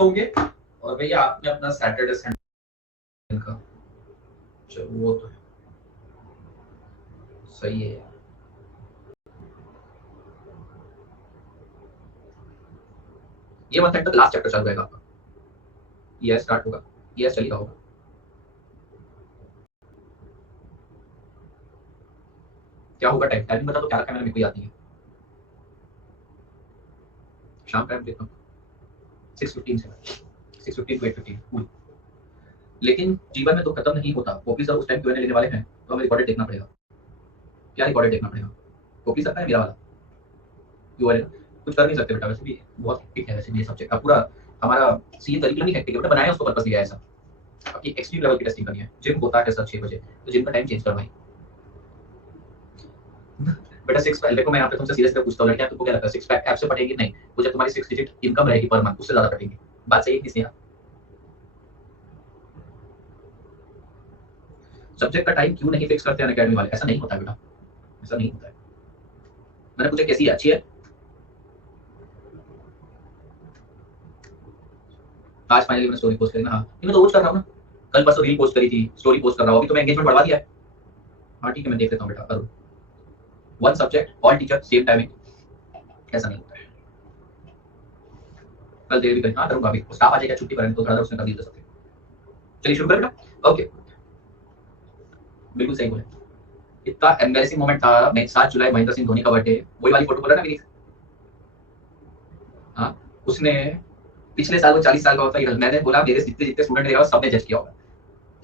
होंगे। और भैया आपने अपना सैटरडे संडे का, चलो वो तो सही है। ये मंथ एंड तक लास्ट चैप्टर चालू रहेगा आपका, ये स्टार्ट होगा, ये चलेगा होगा। क्या होगा टाइमिंग बता दो, क्या रखा है मैंने, मेरे को याद नहीं है। शाम टाइम देखता हूँ 6:15 से 6:15 to 8:15 कूल। लेकिन जीवन में तो खत्म नहीं होता। कॉपी सर उस टाइम क्यों लेने वाले हैं तो हमें रिकॉर्डेड देखना पड़ेगा। क्या रिकॉर्डेड देखना पड़ेगा? कॉपी सर का है मेरा वाला क्यों है, कुछ कर नहीं सकते बेटा। वैसे भी बहुत हेक्टिक है वैसे भी ये सब्जेक्ट का पूरा हमारा सीए करिकुलम ही हेक्टिक है बेटा, बनाया उसको पर्पस लिया ऐसा। आपकी एक्सट्रीम लेवल की टेस्टिंग करनी है। जिम होता है सर 6 बजे, तो जिम का टाइम चेंज करवाई बेटा। 6 पैक देखो, मैं यहाँ पे तुमसे सीरियसली पूछता हूँ, लड़कियां तुमको क्या लगता है 6 पैक ऐप से पटेगी? नहीं, वो जब तुम्हारी 6 डिजिट इनकम रहेगी पर मंथ उससे ज्यादा पटेगी। बात सही है किसी यहाँ? सब्जेक्ट का टाइम क्यों नहीं फिक्स करते हैं अकेडमी वाले? ऐसा नहीं होता बेटा, ऐसा नहीं होता है। मैंने पूछा कैसी है, अच्छी है? आज फाइनली मैंने स्टोरी पोस्ट करी ना। हाँ, मैं तो रोज कर रहा हूँ ना, कल परसों रील पोस्ट करी थी, स्टोरी पोस्ट कर रहा हूँ। अभी तो मैं एंगेजमेंट बढ़वा दिया है। हाँ ठीक है, मैं देख लेता हूँ बेटा, करूँ। One subject all teacher same timing, ऐसा नहीं होता है। कल देर भी करी, हाँ करूँगा। अभी स्टाफ आ जाएगा छुट्टी पर, तो थोड़ा उसमें कर दीजिए सकते। चलिए शुरू करें बेटा। ओके, बिल्कुल सही बोले। इतना एम्बैरेसिंग मोमेंट था, मैं 7 जुलाई महेंद्र सिंह धोनी का बर्थडे, वही वाली फोटो बोला ना मेरी। हाँ, उसने पिछले साल वो 40 साल का होता है। मैंने बोला मेरे जितने जितने स्टूडेंट रहेगा सबने जज किया होगा,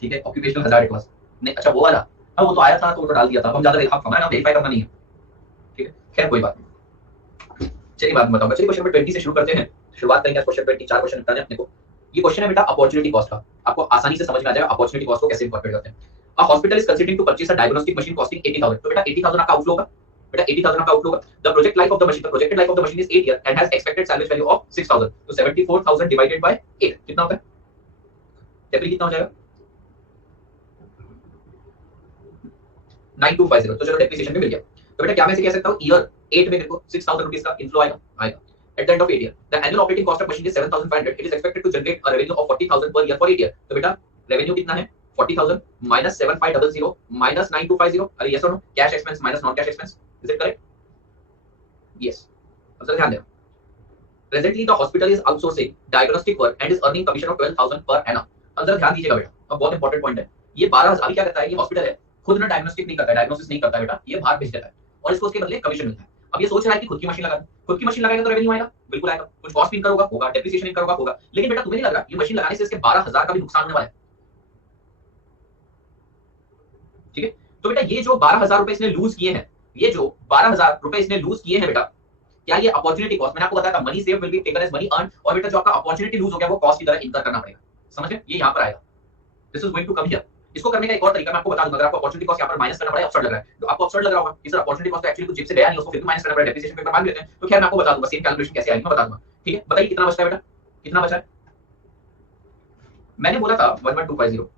ठीक है। ऑक्यूपेशनल हजार्ड इट वाज नहीं, अच्छा वो वाला, हाँ वो तो आया था तो वो तो डाल दिया था। हम ज्यादा हमारा नाम वेरीफाई करना नहीं है, ठीक है। खैर कोई बात नहीं। चलिए बात बताऊंगा। चलिए क्वेश्चन नंबर 20 से शुरू करते हैं। शुरुआत करेंगे क्वेश्चन 20, 4 क्वेश्चन निपटाने अपने को। ये क्वेश्चन है बेटा अपॉर्चुनिटी कॉस्ट का, आपको आसानी से समझ में आ जाएगा अपॉर्चुनिटी कॉस्ट को कैसे इंकॉर्पोरेट करते हैं। A hospital is considering to purchase a diagnostic machine costing 80,000, तो बेटा 80,000 आपका आउटफ्लो होगा। बेटा 80,000 आपका आउटफ्लो होगा। The project life of the machine, the projected life of the machine is 8 year and has expected salvage value of 6,000, तो 74,000 divided by 8 कितना होता है? टेबल कितना हो जाएगा? 9250, तो चलो डेप्रिसिएशन में मिल गया। तो बेटा क्या मैं ऐसे कह सकता हूँ ईयर 8 में मेरे को 6,000 रुपीस का इनफ्लो आएगा आएगा at the end of 8 year the annual operating cost of machine is 7,500, it is expected to generate a revenue of 40,000 per year for 8 year। तो बेटा रेवेन्यू कितना है? 40,000 minus 7500 minus 9250, अरे yes or no, cash expense minus non cash expense, is it correct? Yes. अब जरा ध्यान देना। Presently the hospital is outsourcing diagnostic work and is earning commission of 12,000 per annum। अब जरा ध्यान दीजिएगा बेटा, अब बहुत इंपॉर्टेंट पॉइंट है। ये 12,000 अभी क्या करता है, ये हॉस्पिटल है, खुद ना डायग्नोस्टिक नहीं करता है, डायग्नोसिस नहीं करता है बेटा, ये बाहर भेज देता है और इसको उसके बदले कमीशन मिलता है। अब ये सोच रहा है कि खुद की मशीन लगा, खुद की मशीन लगाएगा तो रेवेन्यू आएगा, बिल्कुल आएगा। कुछ कॉस्ट भी इनकर होगा, होगा डेप्रिसिएशन इनकर होगा। लेकिन बेटा तुम्हें नहीं लग रहा ये मशीन लगाने से इसके 12,000 का भी नुकसान होने वाला है, ठीक है। तो बेटा ये जो 12,000 रुपए इसने लूज किए हैं, ये जो 12,000 रुपए इसने लूज किए हैं बेटा, क्या ये अपॉर्चुनिटी कॉस्ट? मैंने आपको बताया था money save will be taken as money earn, और बेटा जो आपका अपॉर्चुनिटी लूज हो गया वो कॉस्ट की तरह इनकर करना पड़ेगा। समझ गए? ये यहां पर आएगा, this is going to come here. इसको करने का एक और तरीका मैं आपको बता दूंगा। अगर आपको अपॉर्चुनिटी कॉस्ट यहां पर माइनस करना पड़े, अपसाइड लग रहा है, तो आपको अपसाइड लग रहा होगा कि सर अपॉर्चुनिटी कॉस्ट तो एक्चुअली कुछ जेब से गया नहीं, उसको फिर भी माइनस करना पड़ेगा, डेप्रिसिएशन पेपर मान लेते हैं। तो खैर मैं आपको बता दूंगा सेम कैलकुलेशन कैसे आएगी, मैं बता दूंगा, ठीक है। बताइए कितना बचता है बेटा, कितना बचा है? मैंने बोला था 11250।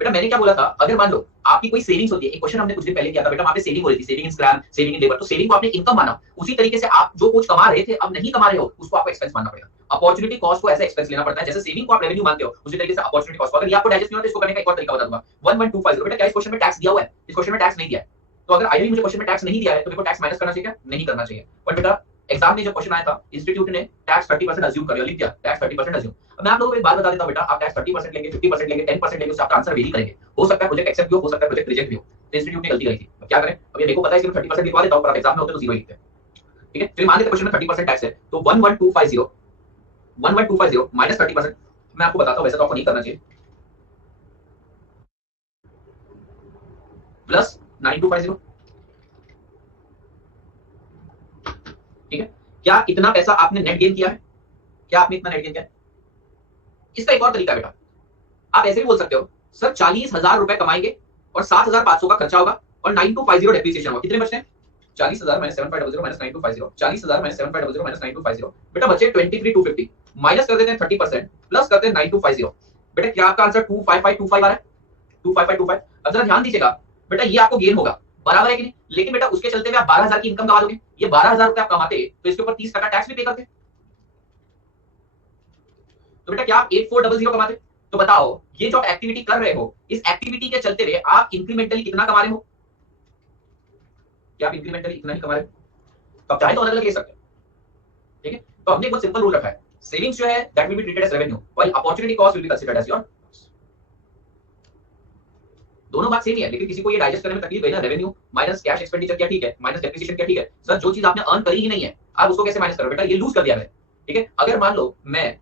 बेटा मैंने क्या बोला था, अगर मान लो आपकी कोई सेविंग्स होती है, एक क्वेश्चन हमने कुछ दिन पहले किया था बेटा, वहां पे सेविंग हो रही थी, saving in scrap, saving in labour, तो सेविंग को आपने इनकम माना। उसी तरीके से आप जो कुछ कमा रहे थे अब नहीं कमा रहे हो, उसको आपको एक्सपेंस मानना पड़ेगा। अपॉर्चुनिटी कॉस्ट को ऐसे एक्सपेंस लेना पड़ता है जैसे सेविंग को आप रेवेन्यू मानते हो, उसी तरीके से अपॉर्चुनिटी कॉस्ट को। अगर ये आपको डाइजेस्ट नहीं होता तो इसको करने का एक और तरीका बता दूंगा। 11250 बेटा क्या इस क्वेश्चन में टैक्स दिया हुआ है? इस क्वेश्चन में टैक्स नहीं दिया है। तो अगर आई मुझे क्वेश्चन में टैक्स नहीं दिया है तो देखो टैक्स माइनस करना चाहिए क्या? नहीं करना चाहिए। बट बेटा एग्जाम में जब क्वेश्चन आया था इंस्टीट्यूट ने टैक्स 30% अज्यूम कर लिया, लिख दिया टैक्स 30% अज्यूम। अब मैं आप लोगों को एक बात बता देता हूं बेटा, आप टैक्स 30% लेंगे, 50% लेंगे, 10% लेंगे, उससे आपका आंसर वेरी करेंगे। हो सकता है प्रोजेक्ट एक्सेप्ट भी हो सकता है प्रोजेक्ट रिजेक्ट भी हो। तो इंस्टीट्यूट ने गलती करी थी, अब क्या करें? अब ये मेरे को पता है इसलिए 30% लिखवा देता हूं, पर आप एग्जाम में होते तो जीरो लिखते हैं, ठीक है। चलिए मान लेते क्वेश्चन में 30% टैक्स है, तो 11250 माइनस 30%। मैं आपको बताता हूं वैसे तो आपको नहीं करना चाहिए, प्लस 9250, ठीक है। क्या इतना पैसा आपने नेट गेन किया है? क्या आपने इतना नेट गेन किया है? इसका एक और तरीका बेटा, आप ऐसे भी बोल सकते हो सर 40,000 रुपए कमाएंगे और 7,500 का खर्चा होगा और 9250 डेप्रिसिएशन होगा। कितने बचते हैं? 40,000 माइनस 7500 माइनस 9250, 40,000 माइनस 7500 माइनस 9250, बेटा बचे 23,250। माइनस कर देते हैं 30%, प्लस करते हैं 9250। बेटा क्या आपका आंसर 25525 आ रहा है? 25525। अब जरा ध्यान दीजिएगा बेटा, ये आपको गेन होगा, बराबर है कि नहीं? लेकिन बेटा उसके चलते हुए आप 12,000 की इनकम कमा दोगे। ये 12,000 रुपए आप कमाते तो इसके ऊपर 30% टैक्स भी पे करते। तो बेटा क्या आप 8400 कमाते? तो बताओ ये जो आप एक्टिविटी कर रहे हो, इस एक्टिविटी के चलते हुए आप इंक्रीमेंटली कितना कमा रहे हो? क्या आप इंक्रीमेंटली इतना ही कमा रहे हो? तो आप चाहे तो अलग अलग ले सकते हो, ठीक है। तो हमने एक बहुत सिंपल रूल रखा है, सेविंग्स जो है that will be treated as revenue while opportunity cost will be considered as your. दोनों बात सेम ही है, लेकिन किसी को ये डाइजेस्ट करने में तकलीफ है ना, रेवेन्यू माइनस कैश एक्सपेंडिचर क्या ठीक है, माइनस डेप्रिसिएशन क्या ठीक है। सर जो चीज आपने अर्न करी ही नहीं है आप उसको कैसे माइनस करो? बेटा ये लूज कर दिया मैंने, ठीक है। अगर मान लो मैं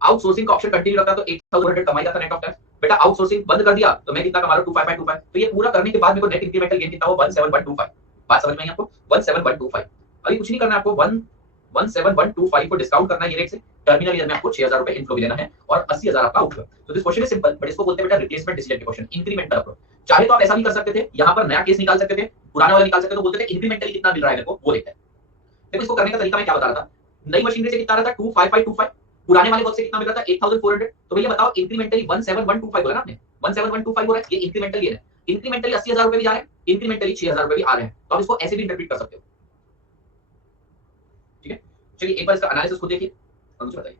आउटसोर्सिंग का ऑप्शन कंटिन्यू रखता तो 8100 कमाई जाता नेट ऑफ टैक्स। बेटा आउटसोर्सिंग बंद कर दिया तो मैं कितना कमा रहा हूं? 25.25। तो ये पूरा करने के बाद मेरे को नेट इंक्रीमेंटल गेन कितना हो? 17125। बात समझ में आई आपको? 17125। अभी कुछ नहीं करना है आपको, 17125 को डिस्काउंट करना है ये रेट से, टर्मिनल ईयर में आपको 6000 रुपए इनफ्लो भी देना है और 80000 आपका आउटफ्लो। तो this question is simple, but इसको बोलते हैं बेटा रिप्लेसमेंट डिसीजन के क्वेश्चन, इंक्रीमेंटल अप्रोच। चाहे तो आप ऐसा भी कर सकते थे, यहां पर नया केस निकाल सकते थे, पुराना वाला निकाल सकते थे, तो बोलते थे इंक्रीमेंटली कितना मिल रहा है मेरे को वो देखते हैं। देखो इसको करने का तरीका मैं क्या बता रहा था, नई मशीनरी से कितना आ रहा था? 25525, पुराने वाले वर्क से कितना मिल रहा था? 8400। तो भैया बताओ इंक्रीमेंटली 17125 बोला ना आपने, 17125 हो रहा है, ये इंक्रीमेंटली है। इंक्रीमेंटली 80000 रुपए भी जा रहे हैं, इंक्रीमेंटली 6000 रुपए भी आ रहे हैं, तो आप इसको ऐसे भी इंटरप्रेट कर सकते हो, ठीक है। चलिए एक बार इसका एनालिसिस खुद देखिए और मुझे बताइए।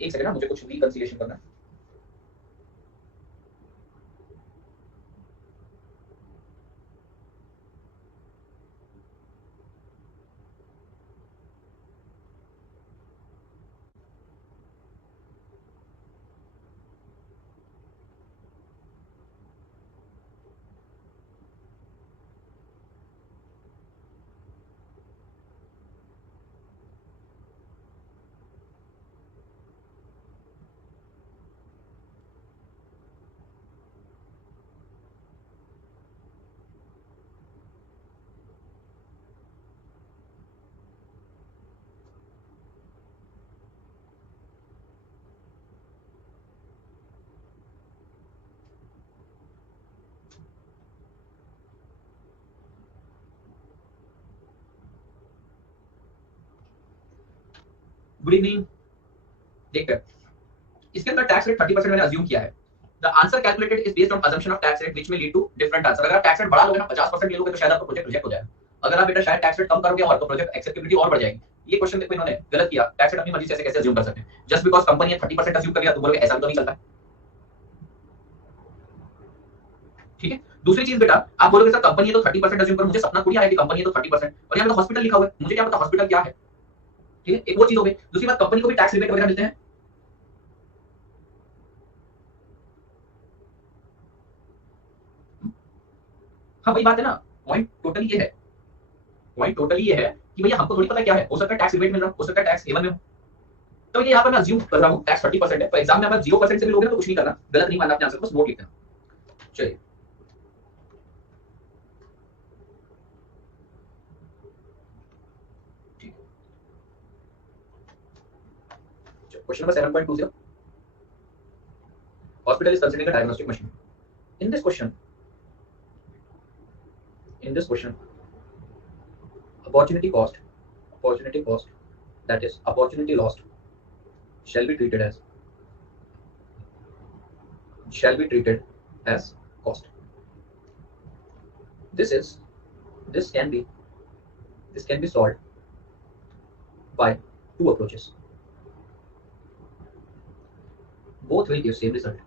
एक सेकंड ना, मुझे कुछ रिकंसिलिएशन करना है। Good evening. देखते हैं इसके अंदर टैक्स रेट 30% मैंने अज्यूम किया है। The answer calculated is based on assumption of tax rate which में लीड टू डिफरेंट आंसर। अगर आप टैक्स रेट बढ़ा लोगे ना, 50% ले लोगे, तो शायद आपका प्रोजेक्ट रिजेक्ट हो जाएगा। अगर आप बेटा शायद टैक्स रेट कम करोगे और तो प्रोजेक्ट एक्सेप्टेबिलिटी और बढ़ जाएगी। ये क्वेश्चन देखो इन्होंने गलत किया, टैक्स रेट अपनी मर्जी से ऐसे कैसे अज्यूम कर सकते हैं? जस्ट बिकॉज़ कंपनी ने 30% अज्यूम कर लिया तो बोलोगे ऐसा भी तो नहीं चलता है, ठीक है। दूसरी चीज बेटा, आप बोलोगे सर कंपनी तो 30% अज्यूम कर, मुझे सपना थोड़ी आया कि कंपनी तो 30%, और यहाँ पे हॉस्पिटल लिखा हुआ है, मुझे क्या पता हॉस्पिटल क्या है, ठीक है। एक वो चीज हो गई। दूसरी बात, कंपनी को भी टैक्स रिबेट वगैरह मिलते हैं। हाँ वही बात है ना, पॉइंट टोटली ये है, पॉइंट टोटली ये है कि भैया हमको थोड़ी पता क्या है, हो सकता है टैक्स रिबेट मिल रहा हो सकता है टैक्स हेवन में हो। तो ये यहाँ पर मैं अज्यूम कर रहा हूँ टैक्स 30% है, तो एग्जाम में अगर 0% से भी लोगे ना तो कुछ नहीं करना, गलत नहीं मानना अपने आंसर को, बस नोट लिखना। चलिए ठीक है, question number 7.20, hospital is considering a diagnostic machine. In this question, opportunity cost, that is opportunity lost, shall be treated as cost. This is this can be solved by two approaches. Both will give same result.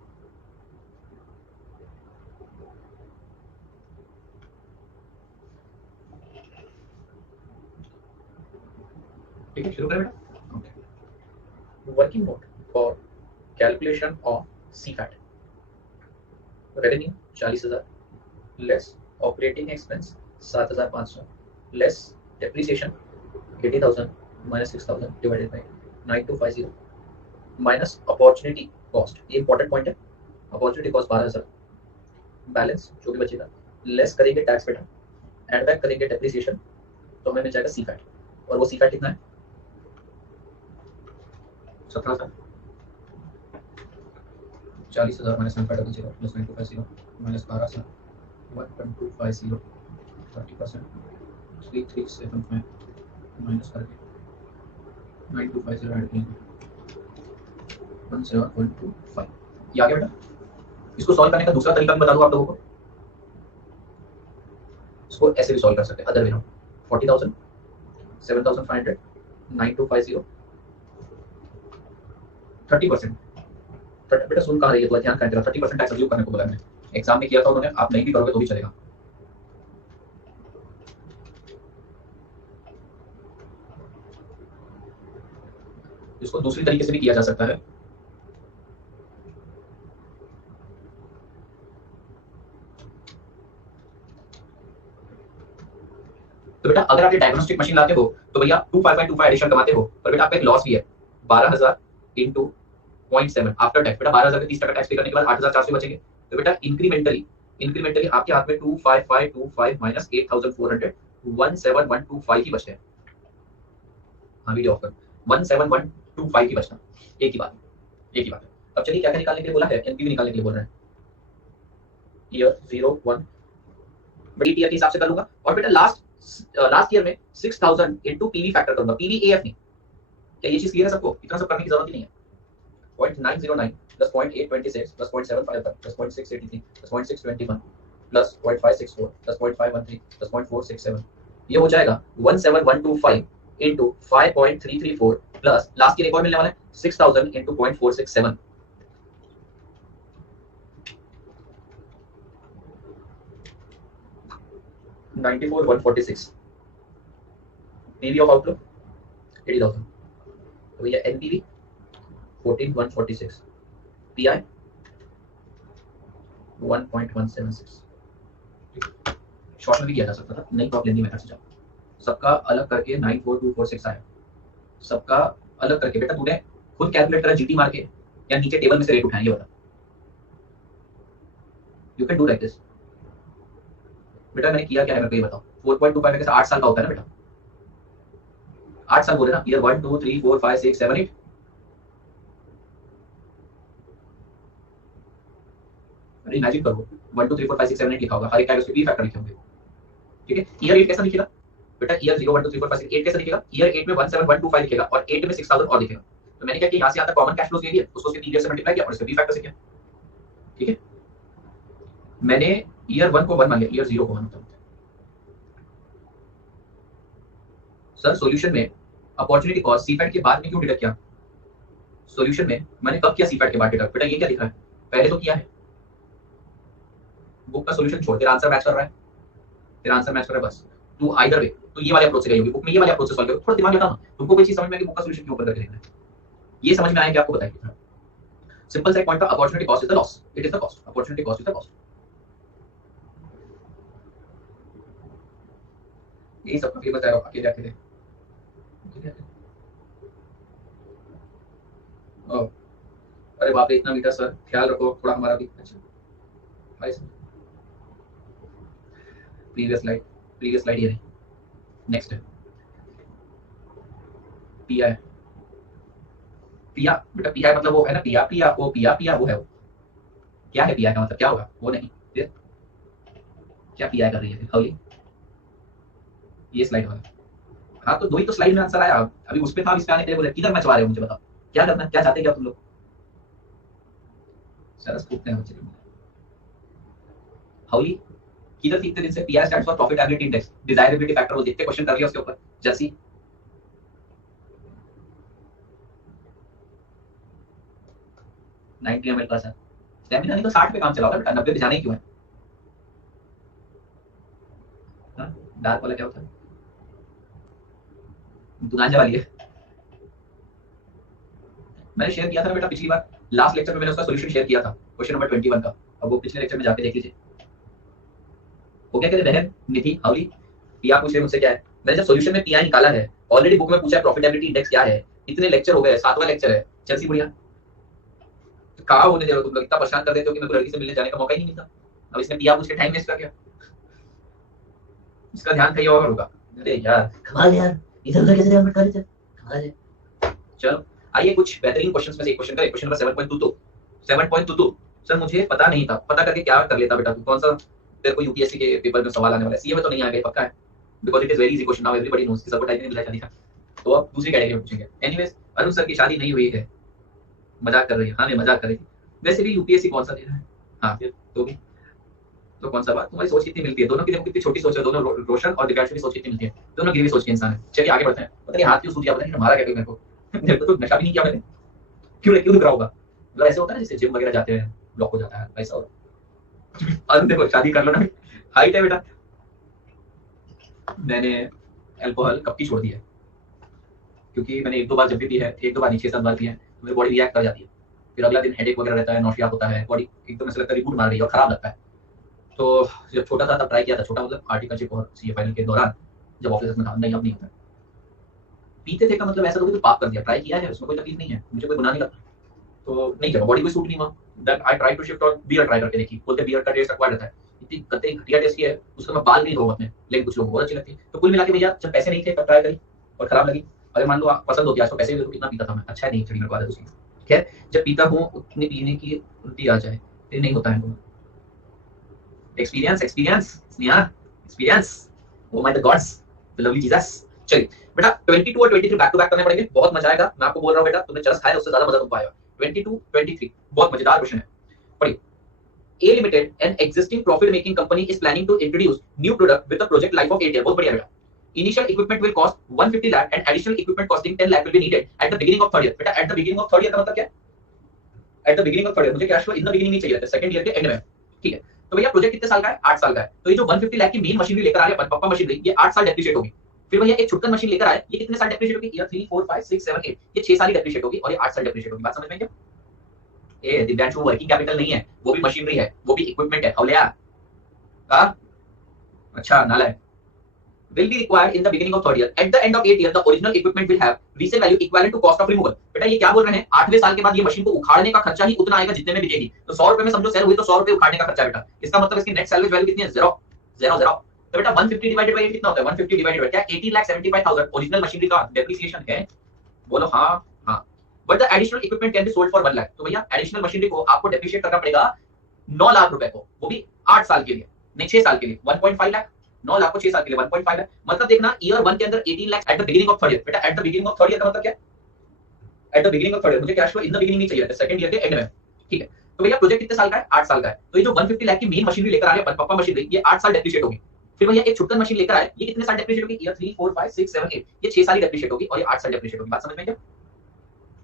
ठीक है, शुरू करें बेटा। Okay, working note for calculation of C FAT. Revenue 40,000 less operating expense 7,500 less depreciation 80,000 minus 6,000 divided by 9250 minus opportunity cost. ये important point है, opportunity cost 12,000 balance जो भी बचेगा लेस करेंगे टैक्स बेटा, एड बैक करेंगे डेप्रिसिएशन, तो हमें मिल जाएगा सी फैट। और वो सी फैट कितना है? 17,000। 40,000 माइनस 1500 प्लस 9250 माइनस 12,000 1.250 30% 337 माइनस करके 9250 ऐड करेंगे 17.25। ये आ गया बेटा। इसको सॉल्व करने का दूसरा तरीका भी बता दूं आप लोगों को, इसको ऐसे भी सॉल्व कर सकते हैं अदर वे राउंड। 40,000 7,500 9250 30%। बेटा सुन कहाँ रही है तो ध्यान करें, 30% टैक्स अज्यूम करने को बोला मैंने, एग्जाम में किया था उन्होंने, आप नहीं भी करोगे तो भी चलेगा। इसको दूसरी तरीके से भी किया जा सकता है। तो बेटा अगर आप ये डायग्नोस्टिक मशीन लाते हो तो भैया 2525 एडिशन कमाते हो, पर बेटा आपका एक लॉस भी है 12,000 इंटू 0.7 आफ्टर टैक्स। बेटा 12,000 का 30% टैक्स पे करने के बाद 8,400 बचेंगे। तो बेटा इंक्रीमेंटली आपके हाथ में 25525 माइनस 8,400 17125 ही बचते हैं। हाँ वीडियो ऑफ कर, 17125 ही बचता, एक ही बात है। अब चलिए क्या क्या निकालने के लिए बोला है, एनपीवी निकालने के लिए बोल रहे हैं, ईयर 01 बड़ी ईयर के हिसाब से करूंगा। और बेटा लास्ट ईयर में 6,000 इनटू पीवी फैक्टर करूंगा, पीवी एएफ नहीं। क्या ये चीज क्लियर है सबको? इतना सब करने की जरूरत ही नहीं है। 0.909 plus 0.826 plus 0.751 plus 0.683 plus 0.621 plus 0.564 plus 0.513 plus 0.467, ये हो जाएगा 17125 इनटू 5.334 प्लस लास्ट ईयर एक और मिलने वाला है 6,000 इनटू 0.467, 94,146 पीवी ऑफ आउटलुक 80,000। तो भैया एनपीवी 14,146, पीआई 1.176। शॉर्ट में भी किया जा सकता था, नहीं तो आप लेंदी मेथड से जाओ। सबका अलग करके 94,246 आया, सबका अलग करके। बेटा तूने खुद कैलकुलेट करा जीटी मार के या नीचे टेबल में से रेट उठाया, ये बता। You can do like this. बेटा मैंने किया क्या है मेरे को ये बताओ। 4.25 में 8 साल का होता है ना बेटा, 8 साल बोले ना, ईयर 1 2 3 4 5 6 7 8। अरे इमेजिन करो 1 2 3 4 5 6 7 8 लिखा होगा, हर एक टाइम उसके पी फैक्टर लिखे होंगे। ठीक है, ईयर 8 कैसा लिखेगा बेटा? ईयर 0 1 2 3 4 5 6 8 कैसा लिखेगा? ईयर 8 में 17125 लिखेगा और 8 में 6,000 और लिखेगा। तो मैंने क्या किया, यहाँ से यहाँ तक कॉमन कैश फ्लोज ले लिया, उसको उसके पीरियड से मल्टीप्लाई किया और इसके पी फैक्टर से किया। ठीक है, मैंने ईयर 1 को 1 मान लिया, ईयर 0 को 1 होता है। सर सॉल्यूशन में अपॉर्चुनिटी कॉस्ट सीफैट के बाद में क्यों डिडक्ट किया? सॉल्यूशन में मैंने कब किया सीफैट के बाद डिडक्ट? बेटा ये क्या लिख रहा है, पहले तो किया है। बुक का सॉल्यूशन छोड़, तेरा आंसर मैच कर रहा है, तेरा आंसर मैच कर रहा है, बस तू आइदर वे तो ये वाले अप्रोच से गई होगी, बुक में ये वाले अप्रोच से सॉल्व करो। थोड़ा दिमाग लगाना, तुमको कोई चीज समझ में आएगी बुक का सॉल्यूशन क्यों ऊपर करके देखना है, ये समझ में आएगा आपको बताइए। सिंपल सा एक पॉइंट था, opportunity cost is the loss, it is the cost, opportunity cost is the cost. यही सबका फेमस है, अकेले अकेले। अरे बाप रे इतना मीठा सर, ख्याल रखो थोड़ा हमारा भी। अच्छा भाई सर, प्रीवियस स्लाइड ये नहीं, नेक्स्ट है पिया। पिया बेटा, पिया मतलब वो है ना, पिया पिया वो, पिया पिया वो है वो। क्या है पिया का मतलब, क्या होगा वो? नहीं फिर क्या पिया कर रही है फिर? ये स्लाइड वाला। हाँ तो दो ही तो स्लाइड में आंसर आया, अभी उस पे था, इस पे आने के लिए बोले किधर मचवा रहे हो मुझे बताओ, क्या करना है, क्या चाहते हैं क्या तुम लोग? सरस पूछते हैं बच्चे। हाउली किधर थी इतने दिन से? PR stands for profitability index, desirability factor, वो देखते क्वेश्चन कर लिया उसके ऊपर। जर्सी 90 ml का सर, स्टैमिना नहीं तो 60 पे काम चला होगा बेटा, 90 पे जाने ही क्यों है? डार्क वाला क्या होता है? दुनाजा वाली है। मैंने शेयर किया था ना बेटा पिछली बार, लास्ट लेक्चर में मैंने उसका सॉल्यूशन शेयर किया था, क्वेश्चन नंबर 21 का। अब वो पिछले लेक्चर में जाके देख लीजिए। हो गया क्या बहन निधि हाउली? पिया पूछ रहे मुझसे क्या है, मैंने जब सॉल्यूशन में पिया निकाला है, ऑलरेडी बुक में पूछा है प्रॉफिटेबिलिटी इंडेक्स क्या है, इतने लेक्चर हो गए, 7वां लेक्चर है, चलसी बुढ़िया तो कहाँ होने दे रहे हो तुम लोग? इतना परेशान कर देते हो कि मेरे को लड़की से मिलने जाने का मौका ही नहीं मिलता। अब इसने पिया पूछ के टाइम वेस्ट कर दिया, इसका ध्यान कहीं और होगा। अरे यार कमाल यार, इधर उधर कैसे ध्यान भटका रहे थे, कमाल है। चलो आइए कुछ बेहतरीन क्वेश्चंस में से एक क्वेश्चन करें, क्वेश्चन नंबर 7.22 सर मुझे पता नहीं था, पता करके क्या कर लेता बेटा तू? कौन सा तेरे को यूपीएससी के पेपर में सवाल आने वाला है? सीए में तो नहीं आएगा पक्का है, because it is very easy question, now everybody knows, सबको टाइप नहीं मिला था। तो अब दूसरी कैटेगरी में पूछेंगे। एनीवेज अरुण सर की शादी नहीं हुई है, मजाक कर रही है। हाँ मैं मजाक कर रही थी, वैसे भी यूपीएससी कौन सा दे रहा है? हाँ फिर तो भी तो कौन सा बात, तुम्हारी सोच कितनी मिलती है, दोनों की देखो कितनी छोटी सोच है, दोनों रोशन और दिव्यांश की सोच कितनी मिलती है, दोनों गिरी हुई सोच के इंसान है। चलिए आगे बढ़ते हैं। पता नहीं हाथ क्यों सूझ गया, पता नहीं मारा क्या मेरे को, मेरे को तो नशा भी नहीं किया मैंने। क्यों दिख रहा होगा? मतलब ऐसे होता है ना, जैसे जिम वगैरह जाते हैं ब्लॉक हो जाता है, ऐसा होगा। अब देखो शादी कर लो ना, हाइट है बेटा। मैंने अल्कोहल कब की छोड़ दी है, क्योंकि मैंने एक दो बार जब भी पिया है, एक दो बार नहीं 6-7 बार पिया है, तो मेरी बॉडी रिएक्ट कर जाती है। फिर अगला दिन हेडेक वगैरह रहता है, नौसिया होता है, बॉडी एकदम ऐसा लगता है रिबूट मार रही है और खराब लगता है। तो जब छोटा था तब ट्राई किया था, छोटा मतलब आर्टिकलशिप और सीए फाइनल के दौरान, जब ऑफिस में था। नहीं, अब नहीं होता। पीते थे का मतलब ऐसा तो पाप कर दिया, ट्राई किया है, उसमें कोई तकलीफ नहीं है, मुझे कोई गुनाह नहीं लगता। तो नहीं चला, बॉडी को सूट नहीं हुआ। Then I try to shift और बियर ट्राई करके देखी, बोलते बियर का टेस्ट एक्वायर्ड रहता है। इतनी कतई घटिया टेस्ट की है, उसका मैं बाल नहीं धोऊंगा अपने, लेकिन कुछ लोगों को बहुत अच्छी लगती है। तो कुल मिला के भैया, जब पैसे नहीं थे तब ट्राई करी और खराब लगी। अगर मान लो आप पसंद होती है, आज तो पैसे भी देखो कितना पीता था मैं, अच्छा है नहीं चढ़ी मेरे को आदत उसकी। खैर, जब पीता हूँ उतनी पीने की उल्टी आ जाए, फिर नहीं होता है। Experience experience Sneha, experience. Oh my God's, the lovely Jesus. चलिए बेटा, 22 और 23 बैक टू बैक करने पड़ेंगे, बहुत मजा आएगा। मैं आपको बोल रहा हूँ बेटा, तुमने चरस खाया उससे ज्यादा मजा तुमको आएगा। 22, 23 बहुत मजेदार क्वेश्चन है। पढ़िए। A Limited, an existing profit-making company, is planning to introduce new product with a project life of 8 years. बहुत बढ़िया बेटा। Initial equipment will cost 150 lakh and additional equipment costing 10 lakh will be needed at the beginning of third year. बेटा, at the beginning of third year का मतलब क्या है? At the beginning of third year, मुझे cash flow in the beginning नहीं चाहिए था, second year के एंड में। ठीक है, तो भैया प्रोजेक्ट कितने साल का है? 8 साल का है। तो ये जो 150 लाख की मेन मशीनरी लेकर आ रहे हैं पप्पा मशीनरी, ये 8 साल डेप्रिशिएट होगी। फिर भैया एक छुटकन मशीन लेकर आए, ये कितने साल डेप्रिशिएट होगी? ईयर 3 4 5 6 7 8, ये 6 साल ही डेप्रिशिएट होगी और ये 8 साल डेप्रिशिएट होगी। बात समझ में क्या? ए दिव्यांशु, वर्किंग कैपिटल नहीं है, वो भी मशीनरी है, वो भी इक्विपमेंट है। हौलिया का अच्छा नाला है। will be required in the beginning of third year. At the end of 8 years, the original equipment will have resale value equivalent to cost of removal. बेटा ये क्या बोल रहे हैं? 8वें साल के बाद ये मशीन को उखाड़ने का खर्चा ही उतना आएगा जितने में बिकेगी। तो 100 रुपए में समझो सेल हुई, तो 100 रुपए उखाड़ने का खर्चा बेटा। इसका मतलब इसकी नेट सैलवेज वैल्यू कितनी है? 0 0 0। तो बेटा 150 डिवाइडेड बाय 8 कितना होता है? 150 डिवाइडेड बाय क्या? 18,75,000 ओरिजिनल मशीनरी का डेप्रिसिएशन है। बोलो हाँ हाँ। But the additional equipment can be sold for 1 lakh. तो भैया एडिशनल मशीनरी को आपको डेप्रिशिएट करना पड़ेगा 9 लाख रुपए को, वो भी 8 साल के लिए, नहीं 6 साल के लिए। 1.5 लाख, 9 लाख को 6 साल के लिए 1.5 लाख। मतलब देखना, ईयर 1 के अंदर 18 lakh at the beginning of third year. बेटा at the beginning of third year का मतलब क्या? At the beginning of third year, मुझे cash flow in the beginning नहीं चाहिए, सेकंड ईयर के एंड में। ठीक है, तो भैया प्रोजेक्ट कितने साल का है? 8 साल का है। तो ये जो 150 लाख की मेन मशीनरी लेकर आ रहे हैं पप्पा मशीनरी, ये 8 साल डेप्रिशिएट होगी। फिर भैया एक छुटकन मशीन लेकर आए, ये कितने साल डेप्रिशिएट होगी? ईयर 3 4 5 6 7 8, ये 6 साल ही डेप्रिशिएट होगी और ये 8 साल डेप्रिशिएट होगी। बात समझ में क्या?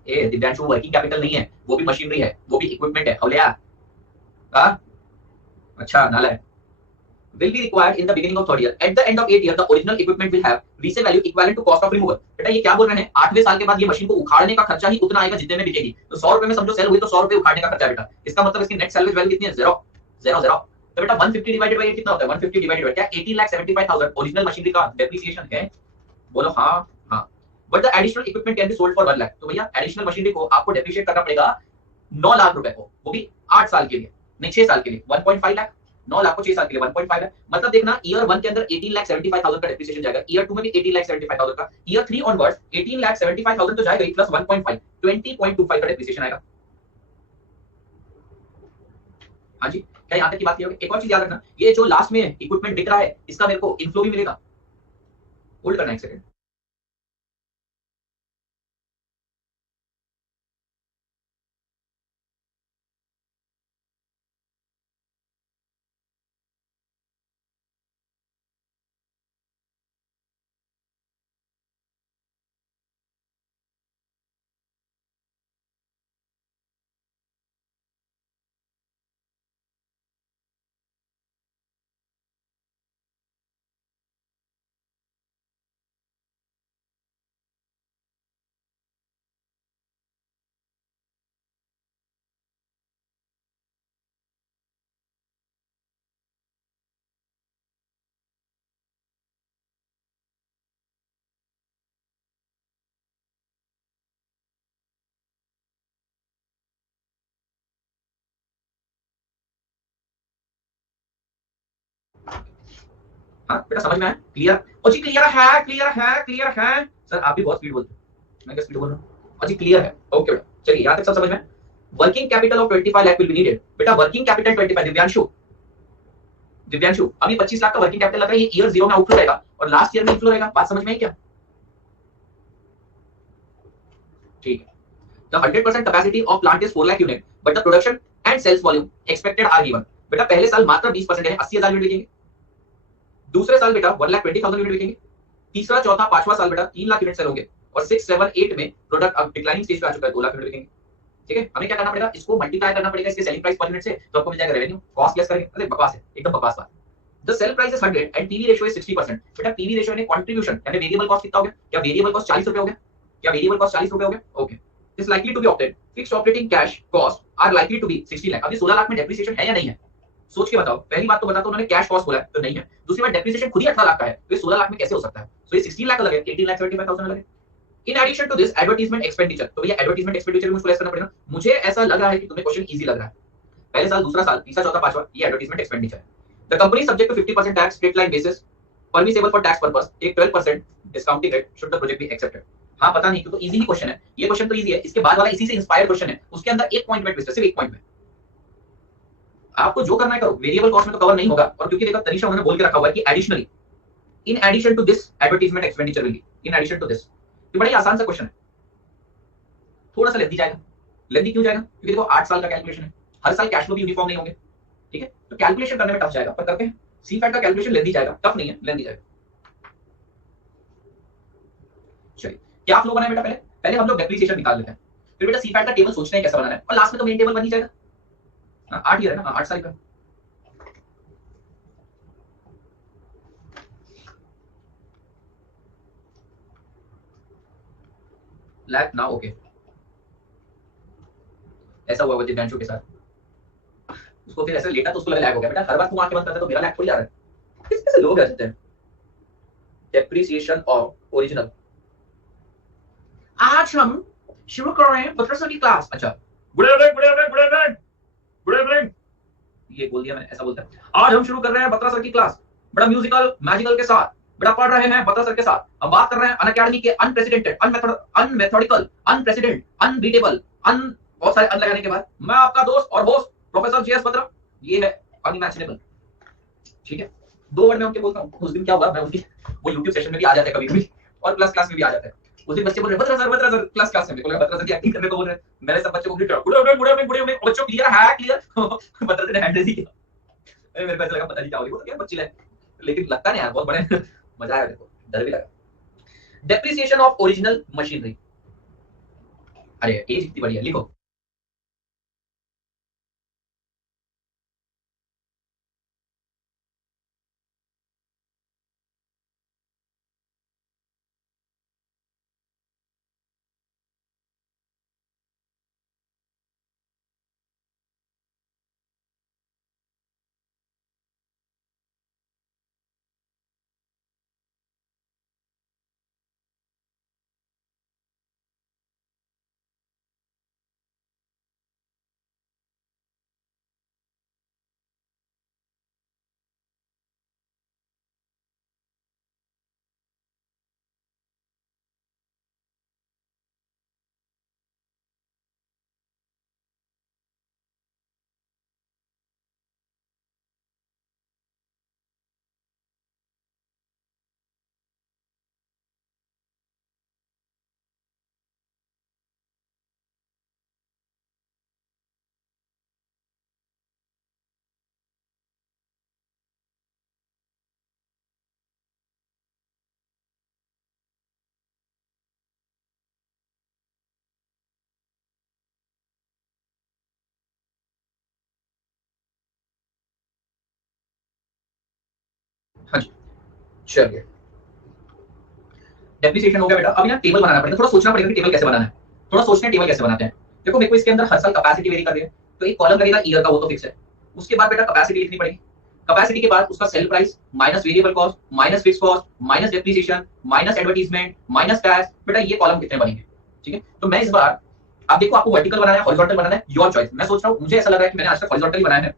ए दिव्यांशु, वर्किंग कैपिटल नहीं है, वो भी मशीनरी है, वो भी इक्विपमेंट है। हौलिया का अच्छा नाला है। will be required in the beginning of third year. At the end of 8 years, the original equipment will have resale value equivalent to cost of removal. बेटा ये क्या बोल रहे हैं? 8वें साल के बाद ये मशीन को उखाड़ने का खर्चा ही उतना आएगा जितने में बिकेगी। तो 100 रुपए में समझो सेल हुई, तो 100 रुपए उखाड़ने का खर्चा है बेटा। इसका मतलब इसकी नेट सैलवेज वैल्यू कितनी है? 0 0 0। तो बेटा 150 डिवाइडेड बाय 8 कितना होता है? 150 डिवाइडेड बाय क्या? 18,75,000 ओरिजिनल मशीनरी का डेप्रिसिएशन है। बोलो हाँ हाँ। But the additional equipment can be sold for 1 lakh. तो भैया एडिशनल मशीनरी को आपको डेप्रिशिएट करना पड़ेगा 9 लाख रुपए को, वो भी 8 साल के लिए, नहीं 6 साल के लिए। 1.5 लाख, 9 लाख को 6 साल के लिए 1.5 लाख। मतलब देखना, ईयर 1 के अंदर 18,75,000 का डेप्रिसिएशन जाएगा, ईयर 2 में भी 18,75,000 का, ईयर 3 ऑनवर्ड्स 18,75,000 तो जाएगा ही, प्लस 1.5 20.25 का डेप्रिसिएशन आएगा। हाँ जी, क्या यहाँ तक की बात की? एक और चीज याद रखना, ये जो लास्ट में इक्विपमेंट बिक रहा है, इसका मेरे को इनफ्लो भी मिलेगा। होल्ड करना एक सेकंड। हाँ बेटा समझ में आया? क्लियर? और जी क्लियर है, क्लियर है, क्लियर है। सर आप भी बहुत स्पीड बोलते हैं, मैं क्या स्पीड बोल रहा हूँ? और जी क्लियर है, ओके बेटा। चलिए यहाँ तक सब समझ में। Working capital of 25 lakh will be needed. बेटा वर्किंग कैपिटल 25, दिव्यांशु दिव्यांशु अभी 25 लाख का वर्किंग कैपिटल लग रहा है, ये ईयर 0 में आउटफ्लो रहेगा और लास्ट ईयर में इनफ्लो रहेगा। बात समझ में है क्या? ठीक है। The 100% capacity of plant is 4 lakh unit, but the production and sales volume expected are given. बेटा पहले साल मात्र 20% है, 80,000 यूनिट बिकेंगे। दूसरे साल बेटा 1,20,000 यूनिट बिकेंगे। तीसरा चौथा पांचवा साल बेटा 3 लाख यूनिट सेल होंगे और 6 7 8 में प्रोडक्ट अब डिक्लाइनिंग स्टेज पे आ चुका है, 2 लाख यूनिट बिकेंगे। ठीक है, हमें क्या करना पड़ेगा, इसको मल्टीप्लाई करना पड़ेगा इसके सेलिंग प्राइस पर यूनिट से, तो आपको मिल जाएगा रेवेन्यू, कॉस्ट लेस करेंगे, अरे बकवास है, एकदम बकवास बात। The sale price is 100 and PV ratio is 60%। बेटा पीवी रेशियो यानी कंट्रीब्यूशन, यानी वेरिएबल कॉस्ट कितना हो गया, क्या वेरिएबल कॉस्ट 40 रुपए हो गया, क्या वेरिएबल कॉस्ट 40 रुपए हो गया, okay, is likely to be obtain, fixed operating cash cost are likely to be 60 lakh. अभी 16 लाख में डेप्रिसिएशन है या नहीं है, सोच के बताओ, पहली बात तो बता, तो उन्होंने कैश कॉस्ट बोला है तो नहीं है, दूसरी बात डेप्रिसिएशन खुद ही 18 लाख का है, तो ये 16 लाख में कैसे हो सकता है, सो ये 16 लाख अलग है, 18 लाख 75,000 अलग है। In addition to this advertisement expenditure, तो भैया एडवर्टाइजमेंट एक्सपेंडिचर भी मुझको लेस करना पड़ेगा। मुझे ऐसा लग रहा है कि तुम्हें क्वेश्चन इजी लग रहा है, पहले साल, दूसरा साल, तीसरा, चौथा, पांचवा, ये एडवर्टाइजमेंट एक्सपेंडिचर है। The company subject to 50% tax straight line basis permissible for tax purpose, एक 12% discounting rate should the project be accepted. हाँ पता नहीं, तो इजी ही क्वेश्चन है, ये क्वेश्चन तो इजी है, इसके बाद वाला इसी से इंस्पायर्ड क्वेश्चन है, उसके अंदर एक पॉइंट में ट्विस्ट है, सिर्फ एक पॉइंट में। आपको जो करना है करो, वेरिएबल कॉस्ट में तो कवर नहीं होगा, और क्योंकि देखो तनीषा उन्होंने बोल के रखा हुआ है कि additionally in addition to this advertisement expenditure will be in addition to this, तो बड़ा ही आसान सा क्वेश्चन है, थोड़ा सा लेंदी जाएगा। लेंदी क्यों जाएगा, क्योंकि देखो 8 साल का कैलकुलेशन है, हर साल कैश फ्लो भी यूनिफॉर्म नहीं होंगे, ठीक है, तो कैलकुलेशन करने में टफ जाएगा, पर करते हैं। सी फैट का कैलकुलेशन लेंदी जाएगा, टफ नहीं है, लेंदी जाएगा। चलिए क्या फ्लो बनाए बेटा, पहले पहले हम लोग डेप्रिसिएशन निकाल लेते हैं, फिर बेटा सी फैट का टेबल सोचते हैं कैसा बनाना है, और लास्ट में तो मेन टेबल बन ही जाएगा। 8 ईयर है ना, 8 साल का। लैक ना, ओके, ऐसा हुआ दिव्यांशु के साथ, उसको फिर ऐसे लेटा तो उसको लगा लैग हो गया। बेटा हर बार तू आंखें बंद करता है तो मेरा लैग थोड़ी आ रहा है, किस कैसे लोग रहते हैं। डेप्रिसिएशन ऑफ ओरिजिनल, आज हम शुरू कर रहे हैं 1500 की क्लास। अच्छा, good evening good evening good evening good evening, ये बोल दिया मैंने, ऐसा बोलता है। आज हम शुरू कर रहे हैं 15 सर की क्लास, बड़ा म्यूजिकल मैजिकल के साथ, बड़ा पढ़ रहे हैं 15 सर के साथ। हम बात कर रहे हैं अनअकैडमी के अनप्रेसिडेंटेड, अनमेथोडिकल, अनप्रेसिडेंट, अनबीटेबल, बहुत सारे अन लगाने के बाद, मैं आपका दोस्त और होस्ट प्रोफेसर जीएस बत्रा, ये है अनइमेजिनेबल, ठीक है। 2 वर्ड में उनके बोलता हूँ। उस दिन क्या हुआ, मैं उनकी वो यूट्यूब सेशन में भी आ जाते हैं कभी कभी, और प्लस क्लास में भी आ जाते हैं। उस दिन बच्चे बोल रहे हैं बत्रा सर प्लस क्लास में, बोला बत्रा सर की एक्टिंग करने को बोल रहे हैं, मैंने सब बच्चों को good evening good evening good evening, बच्चों क्लियर है क्लियर, बत्रा सर ने हैंड रेज किया, मेरे को ऐसा लगा पता नहीं क्या हो रही, वो तो क्या बच्ची है, लेकिन लगता नहीं यार बहुत बड़े मजा आया मेरे को, डर भी लगा। डेप्रिसिएशन ऑफ ओरिजिनल मशीनरी, अरे एज इतनी बढ़िया, लिखो। हाँ जी, चलिए डेप्रिसिएशन हो गया बेटा। अब यहाँ टेबल बनाना पड़ेगा, थोड़ा सोचना पड़ेगा कि टेबल कैसे बनाना है, थोड़ा सोचना टेबल कैसे बनाते हैं। देखो मेरे को इसके अंदर हर साल कैपेसिटी वेरी कर रही है, तो एक कॉलम लगेगा ईयर का, वो तो फिक्स है। उसके बाद बेटा कैपेसिटी लिखनी पड़ेगी, कैपेसिटी के बाद उसका sale price minus variable cost minus fix cost minus depreciation minus advertisement minus tax, बेटा ये कॉलम कितने बनेंगे, ठीक है। तो मैं इस बार, आप देखो आपको वर्टिकल बनाना है हॉरिजॉन्टल बनाना है, योर चॉइस। मैं सोच रहा हूँ, मुझे ऐसा लग रहा है कि मैंने आज तक हॉरिजॉन्टल ही बनाया है,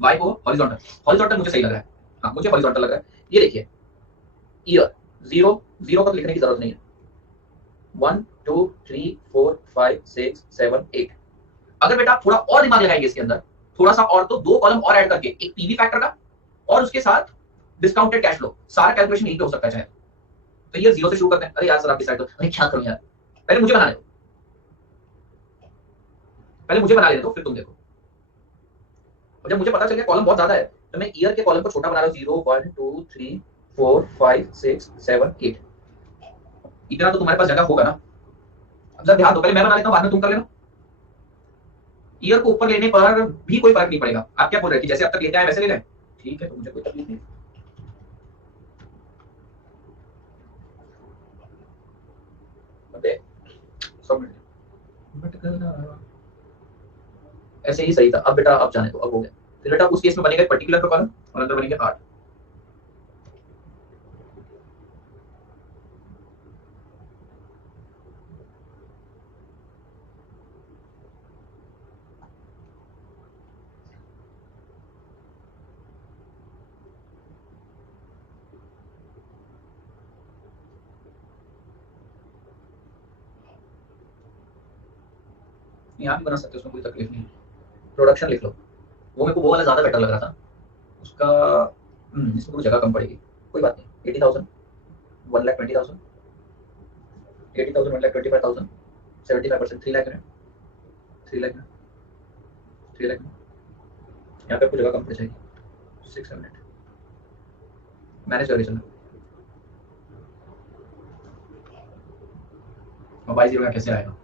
वाई को हॉरिजॉन्टल, हॉरिजॉन्टल मुझे सही लग रहा है, हाँ मुझे हॉरिजॉन्टल लग रहा है। ये देखिए ईयर, जीरो जीरो का तो लिखने की जरूरत नहीं है, 1 2 3 4 5 6 7 8। अगर बेटा आप थोड़ा और दिमाग लगाएंगे इसके अंदर, थोड़ा सा और, तो 2 कॉलम और ऐड करके, एक पीवी फैक्टर का और उसके साथ डिस्काउंटेड कैश फ्लो, सारा कैलकुलेशन यहीं पे हो सकता है चाहे। तो ये 0 से शुरू करते हैं। अरे यार सर आप डिसाइड करो, अरे क्या करूं यार, पहले मुझे बना ले दो, पहले मुझे बना ले दो, फिर तुम देखो। और जब मुझे पता चल गया कॉलम बहुत ज्यादा है, तो मैं ईयर के कॉलम को छोटा बना रहा हूं, 0 1 2 3 4 5 6 7 8। इतना तो तुम्हारे पास जगह होगा ना। अब जरा ध्यान दो, पहले मैं बना लेता हूं, बाद में तुम कर लेना। ईयर को ऊपर लेने पर भी कोई फर्क नहीं पड़ेगा। आप क्या बोल रहे हैं कि जैसे अब तक लेते आए वैसे ले लें? ठीक है, तो मुझे कोई तकलीफ नहीं। सब ऐसे ही सही था। अब बेटा अब जाने दो, अब हो गया। फिर बेटा उस केस में बनेगा पर्टिकुलर का कॉलम और अंदर बनेंगे 8। यहाँ भी बना सकते हो, उसमें कोई तकलीफ नहीं। प्रोडक्शन लिख लो। वो मेरे को वो वाला ज्यादा बेटर लग रहा था उसका। इसमें थोड़ी जगह कम पड़ेगी, कोई बात नहीं। 80,000, 1,20,000, 80,000, 1,25,000, 75%, 3 लाख है। 3 लाख, 3 लाख। यहाँ पे आपको जगह कम पड़ जाएगी। 600 मैनेज करके चलना। और Y0 यहाँ कैसे आएगा?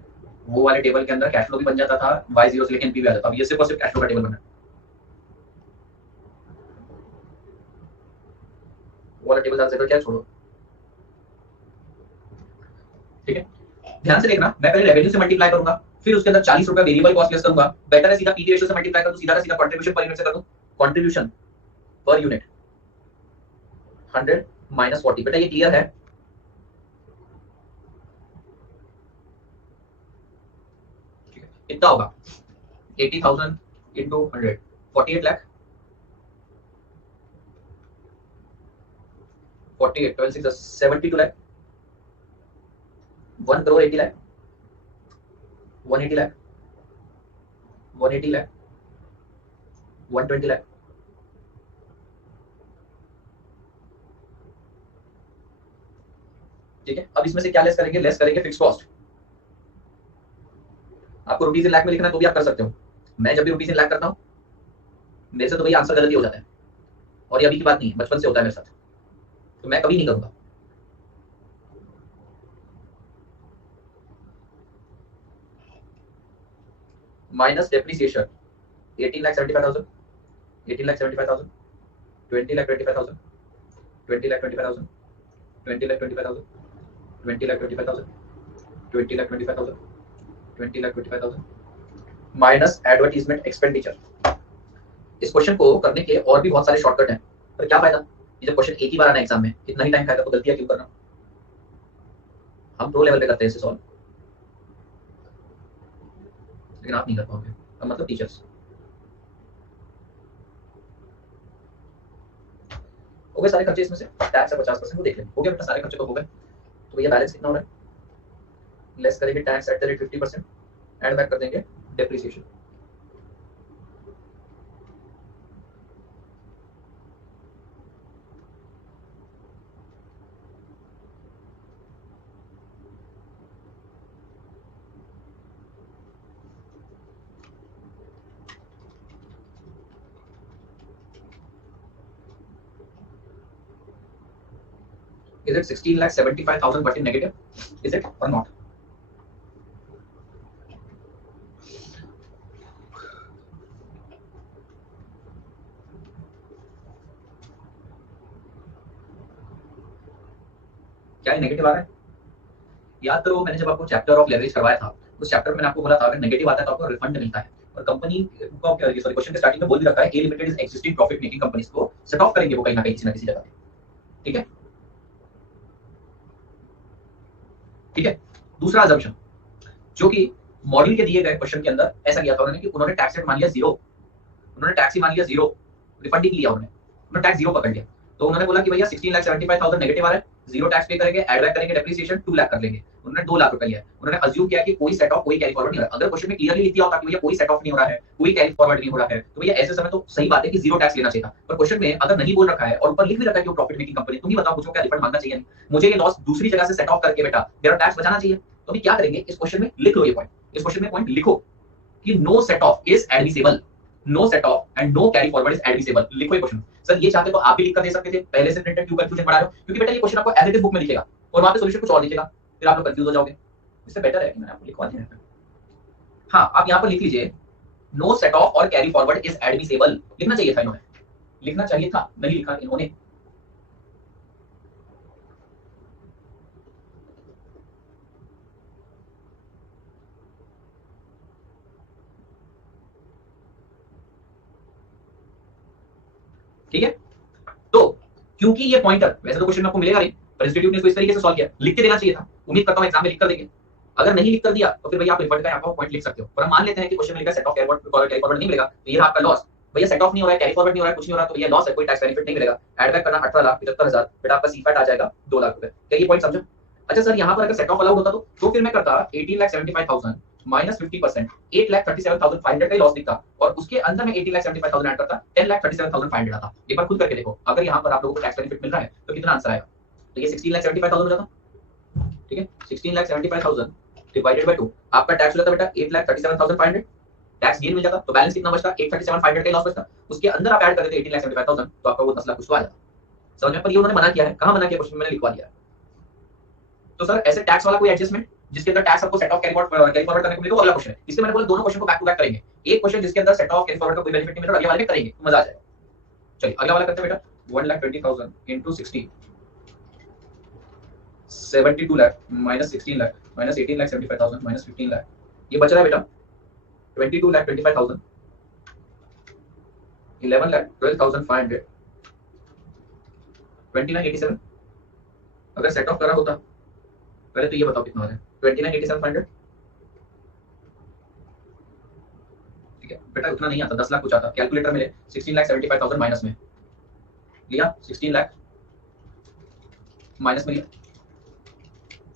वो वाले टेबल के अंदर कैश फ्लो भी बन जाता था, Y0 से लेके एनपी भी आ जाता। अब ये सिर्फ और सिर्फ कैश फ्लो का टेबल बना है। वो वाला टेबल ज्यादा क्या छोड़ो, ठीक है। ध्यान से देखना, मैं पहले रेवेन्यू से मल्टीप्लाई करूंगा, फिर उसके अंदर 40 रुपए वेरिएबल कॉस्ट लेस करूंगा। बेटर है सीधा पीवी रेशियो से मल्टीप्लाई कर दूं, सीधा सीधा कंट्रीब्यूशन पर यूनिट से कर दूं। Contribution per unit 100 minus 40। बेटा ये क्लियर है? कितना होगा? 80,000 इंटू 100, 48 लाख। 48, 12, 6, 72 लाख। 1 करोड़ 80 लाख, 180 लाख, 180 लाख, 120 लाख। ठीक है, अब इसमें से क्या लेस करेंगे? लेस करेंगे फिक्स कॉस्ट। आपको रुपीज इन लाख में लिखना है तो भी आप कर सकते हो। मैं जब भी रुपीज इन लाख करता हूँ मेरे से तो वही आंसर गलती हो जाता है। और ये अभी की बात नहीं, बचपन से होता है मेरे साथ, तो मैं कभी नहीं करूंगा। Minus depreciation 18,75,000, 18,75,000, 20,25,000, 20,25,000, 20,25,000, 20,25,000, 20,25,000, 20,25,000 minus advertisement expenditure. इस क्वेश्चन को करने के और भी बहुत सारे शॉर्टकट हैं, पर क्या फायदा? ये जब क्वेश्चन एक ही बार आना एग्जाम में, कितना ही टाइम खाएगा, तो गलतियां क्यों करना? हम प्रो लेवल पे करते हैं इसे सॉल्व, लेकिन आप नहीं कर पाओगे। अब मतलब टीचर्स। हो गए सारे खर्चे इसमें से? टैक्स है 50%, वो देख लें। हो गया बेटा, सारे खर्चे तो हो गए। तो भैया बैलेंस कितना हो रहा है? लेस करेंगे tax at the rate 50%, add back कर देंगे depreciation. Is it 16,75,000 but in negative? Is it or not? क्या नेगेटिव आ रहा है? याद करो, मैंने जब आपको चैप्टर ऑफ लेवरेज करवाया था, उस चैप्टर में मैंने आपको बोला था अगर नेगेटिव आता है तो आपको रिफंड मिलता है। और कंपनी को क्या, सॉरी, क्वेश्चन के स्टार्टिंग में बोल भी रखा है A limited is existing profit making companies को सेट ऑफ करेंगे वो कहीं ना कहीं किसी ना किसी जगह। ठीक है, ठीक है। दूसरा अजम्पशन जो कि मॉड्यूल के दिए गए क्वेश्चन के अंदर ऐसा किया था उन्होंने कि उन्होंने टैक्स रेट मान लिया 0, उन्होंने टैक्स ही मान लिया 0, रिफंड ही लिया उन्होंने टैक्स 0 पकड़ लिया। तो उन्होंने बोला कि भैया 16,75,000 नेगेटिव आ रहा है, 0 टैक्स पे करेंगे, एड बैक करेंगे डेप्रिसिएशन 2 लाख कर लेंगे। उन्होंने 2 लाख रुपए लिया। उन्होंने अज्यूम किया कि कोई सेट ऑफ, कोई कैरी फॉरवर्ड नहीं हो रहा। अगर क्वेश्चन में क्लियरली लिख दिया होता कि भैया कोई सेट ऑफ नहीं हो रहा है, कोई कैरी फॉरवर्ड नहीं हो रहा है, तो भैया ऐसे समय तो सही बात है कि 0 टैक्स लेना चाहिए था। पर क्वेश्चन में अगर नहीं बोल रखा है और ऊपर लिख भी रखा है कि वो प्रॉफिट मेकिंग कंपनी, तुम ही बताओ मुझको क्या रिफंड मांगना चाहिए? मुझे ये लॉस दूसरी जगह से सेट ऑफ करके बेटा मेरा टैक्स बचाना चाहिए। तो अभी क्या करेंगे, इस क्वेश्चन में लिख लो ये पॉइंट, इस क्वेश्चन में पॉइंट लिखो कि no set off is admissible, no set off and no carry forward is admissible. लिखो ये क्वेश्चन। सर ये चाहते तो आप भी लिख कर दे सकते थे, पहले से प्रिंटेड क्यों कंफ्यूजन बढ़ा रहे हो? क्योंकि बेटा ये क्वेश्चन आपको एज इट इज बुक में लिखेगा और वहां पे सॉल्यूशन कुछ और लिखेगा, फिर आप लोग कंफ्यूज हो जाओगे। इससे बेटर है कि मैंने आपको लिखवा दिया है। हाँ, आप यहाँ पर लिख लीजिए नो सेट ऑफ और कैरी फॉरवर्ड इज एडमिसेबल। लिखना चाहिए था इन्होंने, लिखना चाहिए था, नहीं लिखा इन्होंने। ठीक है, तो क्योंकि ये पॉइंटर, वैसे तो क्वेश्चन में आपको मिलेगा नहीं, पर इंस्टीट्यूट ने इसको इस तरीके से सॉल्व किया, लिख के देना चाहिए था। उम्मीद करता हूं एग्जाम में लिख कर देंगे। अगर नहीं लिख कर दिया तो फिर भैया आप इन्वर्ट का यहाँ पर पॉइंट लिख सकते हो। पर हम मान लेते हैं कि क्वेश्चन में लिखा सेट ऑफ कैरी फॉरवर्ड नहीं मिलेगा, तो ये रहा आपका लॉस। भैया सेट ऑफ नहीं हो रहा है, कैरी फॉरवर्ड नहीं हो रहा है, कुछ नहीं हो रहा, तो ये लॉस है, कोई टैक्स बेनिफिट नहीं मिलेगा। एड बैक करना 18,75,000, फिर आपका सीफैट आ जाएगा 2 लाख रुपए। क्या ये पॉइंट समझो? अच्छा सर, यहाँ पर अगर सेट ऑफ अलाउड होता तो फिर मैं करता 18,75,000 माइनस 50%, 8,37,500 का लॉस दिखता, और उसके अंदर में 18,75,000 ऐड करता, 10,37,500 आता। एक बार खुद करके देखो, अगर यहाँ पर आप लोगों को टैक्स बेनिफिट मिल रहा है तो कितना आंसर आएगा? तो ये 16,75,000 हो जाता। ठीक है, 16,75,000 डिवाइडेड बाय 2, आपका टैक्स हो जाता बेटा 8,37,500, टैक्स गेन मिल जाता, तो बैलेंस कितना बचता? 8,37,500 का लॉस बचता। उसके अंदर आप ऐड कर देते 18,75,000, तो आपका वो 10 लाख कुछ तो आ जाता। समझ में? पर ये उन्होंने मना किया है, कहां मना किया? क्वेश्चन में मैंने लिखवा दिया है। तो सर ऐसे टैक्स वाला कोई एडजस्टमेंट जिसके अंदर टैक्स आपको सेट ऑफ कैरी फॉरवर्ड करने को मिले, वो अगला क्वेश्चन है। इसलिए मैंने बोला दोनों क्वेश्चन को बैक टू बैक करेंगे। एक क्वेश्चन जिसके अंदर सेट ऑफ कैरी फॉरवर्ड का कोई बेनिफिट नहीं मिल रहा, अगले वाले में करेंगे, तो मजा आ जाएगा। चलिए अगला वाला करते हैं बेटा। 1,20,000 into 60, 72 lakh minus 16 lakh minus 18,75,000 minus 15 lakh, ये बच रहा है बेटा 22,25,000, 11,12,500, 29,87। अगर सेट ऑफ करा होता, पहले तो ये बताओ कितना हो जाए? 29,87,500। ठीक है बेटा, उतना नहीं आता, 10 लाख कुछ आता। कैलकुलेटर में 16,75,000 माइनस में लिया, 16 लाख माइनस में लिया।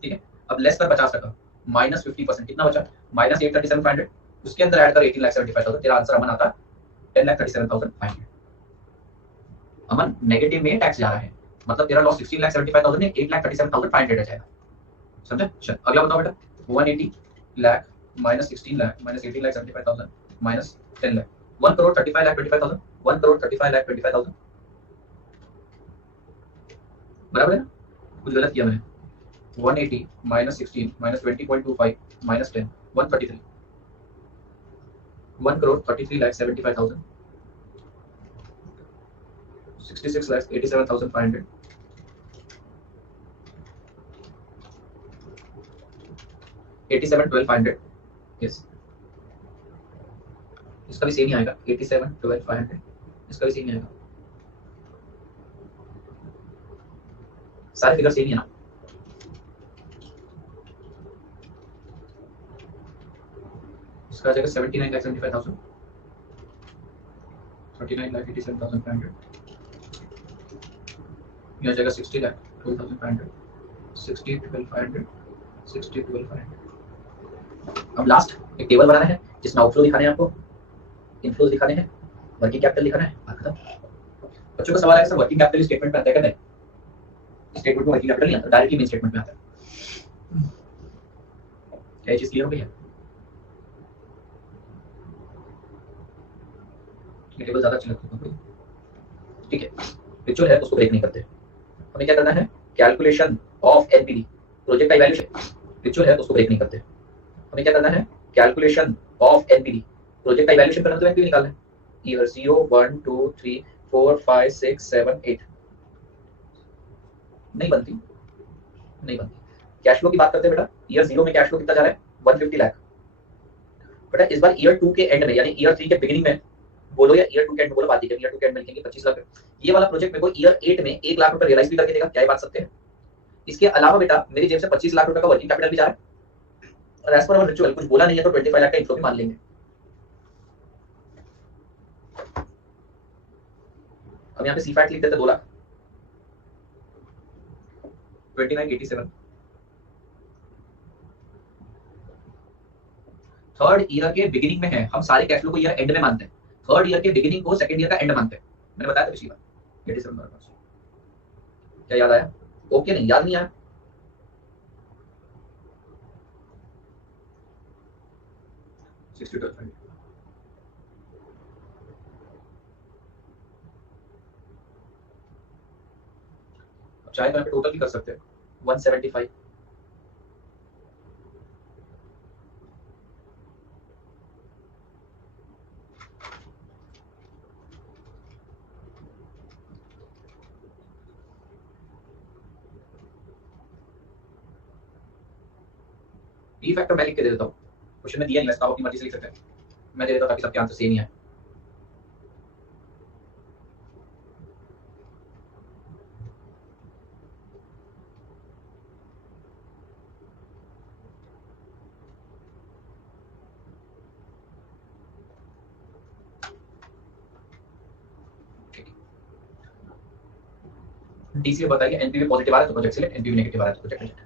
ठीक है, अब लेस पर 50%, माइनस 50%, कितना बचा? माइनस 8,37,500, उसके अंदर ऐड कर 18,75,000, तेरा आंसर अमन आता 10,37,500। अमन नेगेटिव में टैक्स जा रहा है, मतलब तेरा लॉस 16,75,000 में 8,37,500 आ जाएगा। समझे? चल अगला बताओ बेटा। 180 lakh minus 16 lakh minus 18,75,000 minus 10 lakh, 1,35,25,000, 1,35,25,000 बराबर है ना? कुछ गलत किया मैंने? 180 minus 16 minus 20.25 minus 10, 133, 1,33,75,000, 66,87,500, 87,12,500। यस, इसका भी सेम ही आएगा 87,12,500, इसका भी सेम ही आएगा। सारे फिगर सेम ही है ना? इसका आ जाएगा 79,75,000, 39,87,500, ये आ जाएगा 60,12,500, 60,12,500, 60,12,500। अब लास्ट एक टेबल बनाना है जिसमें आउटफ्लो दिखाने हैं आपको, इनफ्लोज दिखाने हैं, वर्किंग कैपिटल दिखाना है। बात खत्म। बच्चों का सवाल है सर वर्किंग कैपिटल स्टेटमेंट में आता है क्या? नहीं, स्टेटमेंट में वर्किंग कैपिटल नहीं आता, डायरेक्टली मेन स्टेटमेंट में आता है। क्या चीज क्लियर हो गई है? टेबल ज्यादा अच्छी लगती है। ठीक है, रिचुअल है उसको ब्रेक नहीं करते। हमें क्या करना है? कैलकुलेशन ऑफ एनपीवी, प्रोजेक्ट का इवैल्यूएशन, रिचुअल है उसको ब्रेक नहीं करते। हमें क्या करना है? कैलकुलेशन ऑफ एनपीवी, प्रोजेक्ट का इवैल्यूएशन करना, तो एनपीवी निकालना है। ईयर 0 1 2 3 4 5 6 7 8 नहीं बनती, नहीं बनती। कैश फ्लो की बात करते हैं बेटा। ईयर 0 में कैश फ्लो कितना जा रहा है? 150 लाख। बेटा इस बार ईयर 2 के एंड में, यानी ईयर 3 के बिगिनिंग में बोलो या ईयर 2 के एंड में बोलो, बात ईयर 2 के एंड में लिखेंगे 25 लाख। ये वाला प्रोजेक्ट मेरे को ईयर 8 में 1 लाख रुपए रियलाइज भी करके देगा, क्या ये बात सत्य है? इसके अलावा बेटा मेरी जेब से 25 लाख रुपए का वर्किंग कैपिटल भी जा रहा है, और एज पर अवर रिचुअल कुछ बोला नहीं है तो 25 लाख का इनफ्लो भी मान लेंगे। अब यहाँ पे सीफैट लिख देते 2 लाख, 29,87। थर्ड ईयर के बिगिनिंग में है, हम सारे कैश फ्लो को ईयर एंड में मानते हैं। थर्ड ईयर के बिगिनिंग को सेकंड ईयर का एंड मानते हैं। मैंने बताया था पिछली बार 87 मेरे पास। क्या याद आया? ओके नहीं, याद नहीं आया? चाहे तो यहाँ पे टोटल भी कर सकते हैं 175, बी फैक्टर मैं लिख के दे देता हूँ, क्वेश्चन में दिया नहीं, वैसे आप अपनी मर्जी से लिख सकते हैं, मैं दे देता हूँ ताकि सबके आंसर सेम ही है। डीसी बताइए, एनपीवी पॉजिटिव आ रहा है तो प्रोजेक्ट सिलेक्ट, एनपीवी नेगेटिव आ रहा है तो प्रोजेक्ट रिजेक्ट।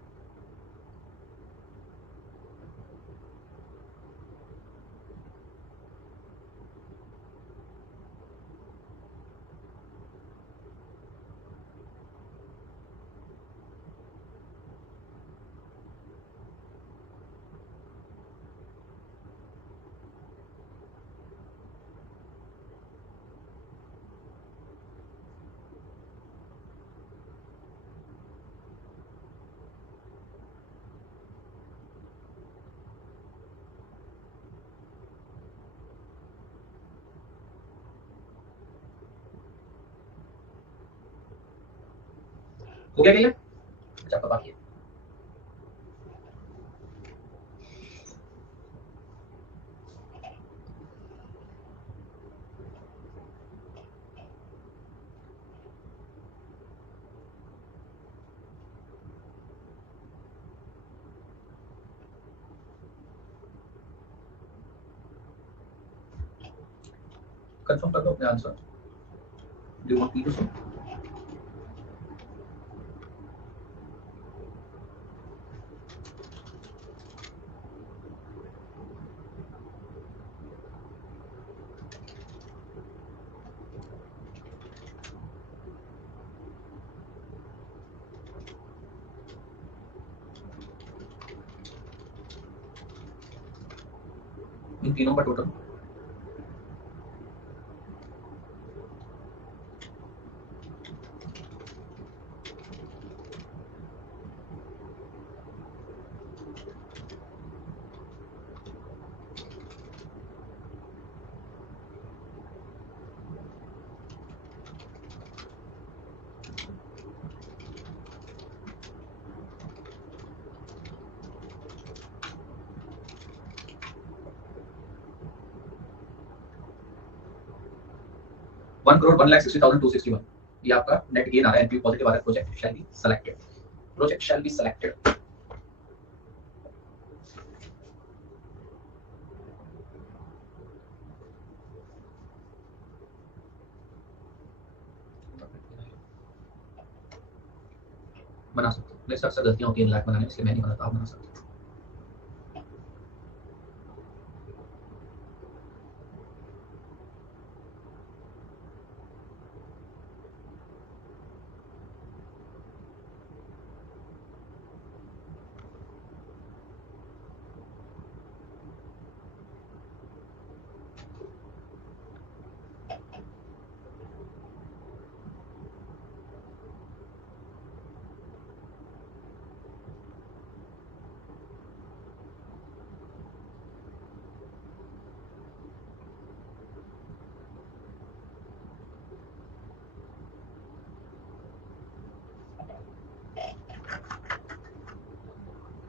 हो गया क्या? अच्छा आपका बाकी है। कंफर्म कर दो अपने answer. Do you want me to so? इन तीनों का टोटल वन करोड़ 1,60,261, ये आपका नेट गेन आ रहा है, एनपीवी पॉजिटिव आ रहा है, project shall be selected, project shall be selected. बना सकते हो, मेरे अक्सर गलतियां होती हैं लाइक बनाने में, इसलिए मैं नहीं बनाता, आप बना सकते हो।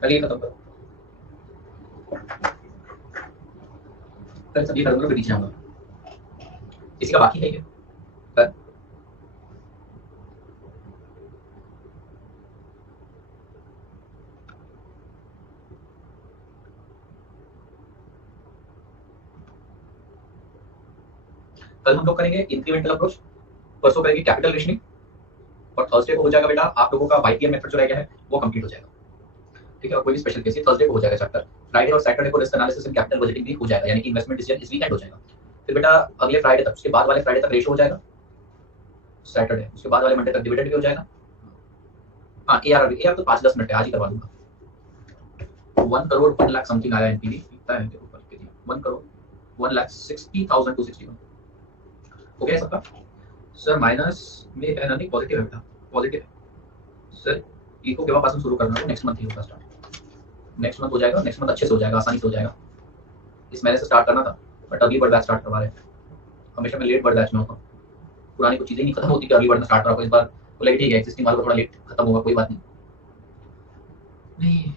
पहले ये खत्म करो, कल सब ये खत्म करो फिर नीचे आऊंगा। किसी का बाकी है क्या? कल कल हम लोग करेंगे इंक्रीमेंटल अप्रोच, परसों करेंगे कैपिटल रेशनिंग, और थर्सडे को हो जाएगा बेटा आप लोगों का वाईपीएम मेथड जो रह गया है वो कंप्लीट हो जाएगा, ठीक है। और कोई भी स्पेशल केस थर्सडे को हो जाएगा चैप्टर। फ्राइडे और सैटरडे को risk analysis and capital budgeting भी हो जाएगा, यानी कि इन्वेस्टमेंट डिसीजन इस वीकेंड हो जाएगा। फिर बेटा अगले फ्राइडे तक, उसके बाद वाले फ्राइडे तक रेशो हो जाएगा सैटरडे, उसके बाद वाले मंडे तक डिविडेंड भी हो जाएगा। हाँ एआर तो 5-10 मिनट है, आज ही करवा दूंगा। 1 करोड़ 1 लाख समथिंग आया एनपीवी, कितना है ऊपर के लिए 1 करोड़ 1,60,261। ओके सबका सर माइनस में है ना, नहीं पॉजिटिव है बेटा, पॉजिटिव है सर। इको केवा पासून सुरू करना है, नेक्स्ट मंथ ही होगा स्टार्ट, नेक्स्ट मंथ हो जाएगा, नेक्स्ट मंथ अच्छे से हो जाएगा, आसानी से हो जाएगा। इस महीने से स्टार्ट करना था बट अगली बर्ड बैच स्टार्ट करवा रहे हैं, हमेशा मैं लेट बर्ड बैच में होता हूँ, पुरानी कुछ चीजें नहीं खत्म होती कि अगली बर्ड में स्टार्ट करा, इस बार बोले ठीक है एग्जिस्टिंग वालों को थोड़ा लेट खत्म होगा, कोई बात नहीं। नहीं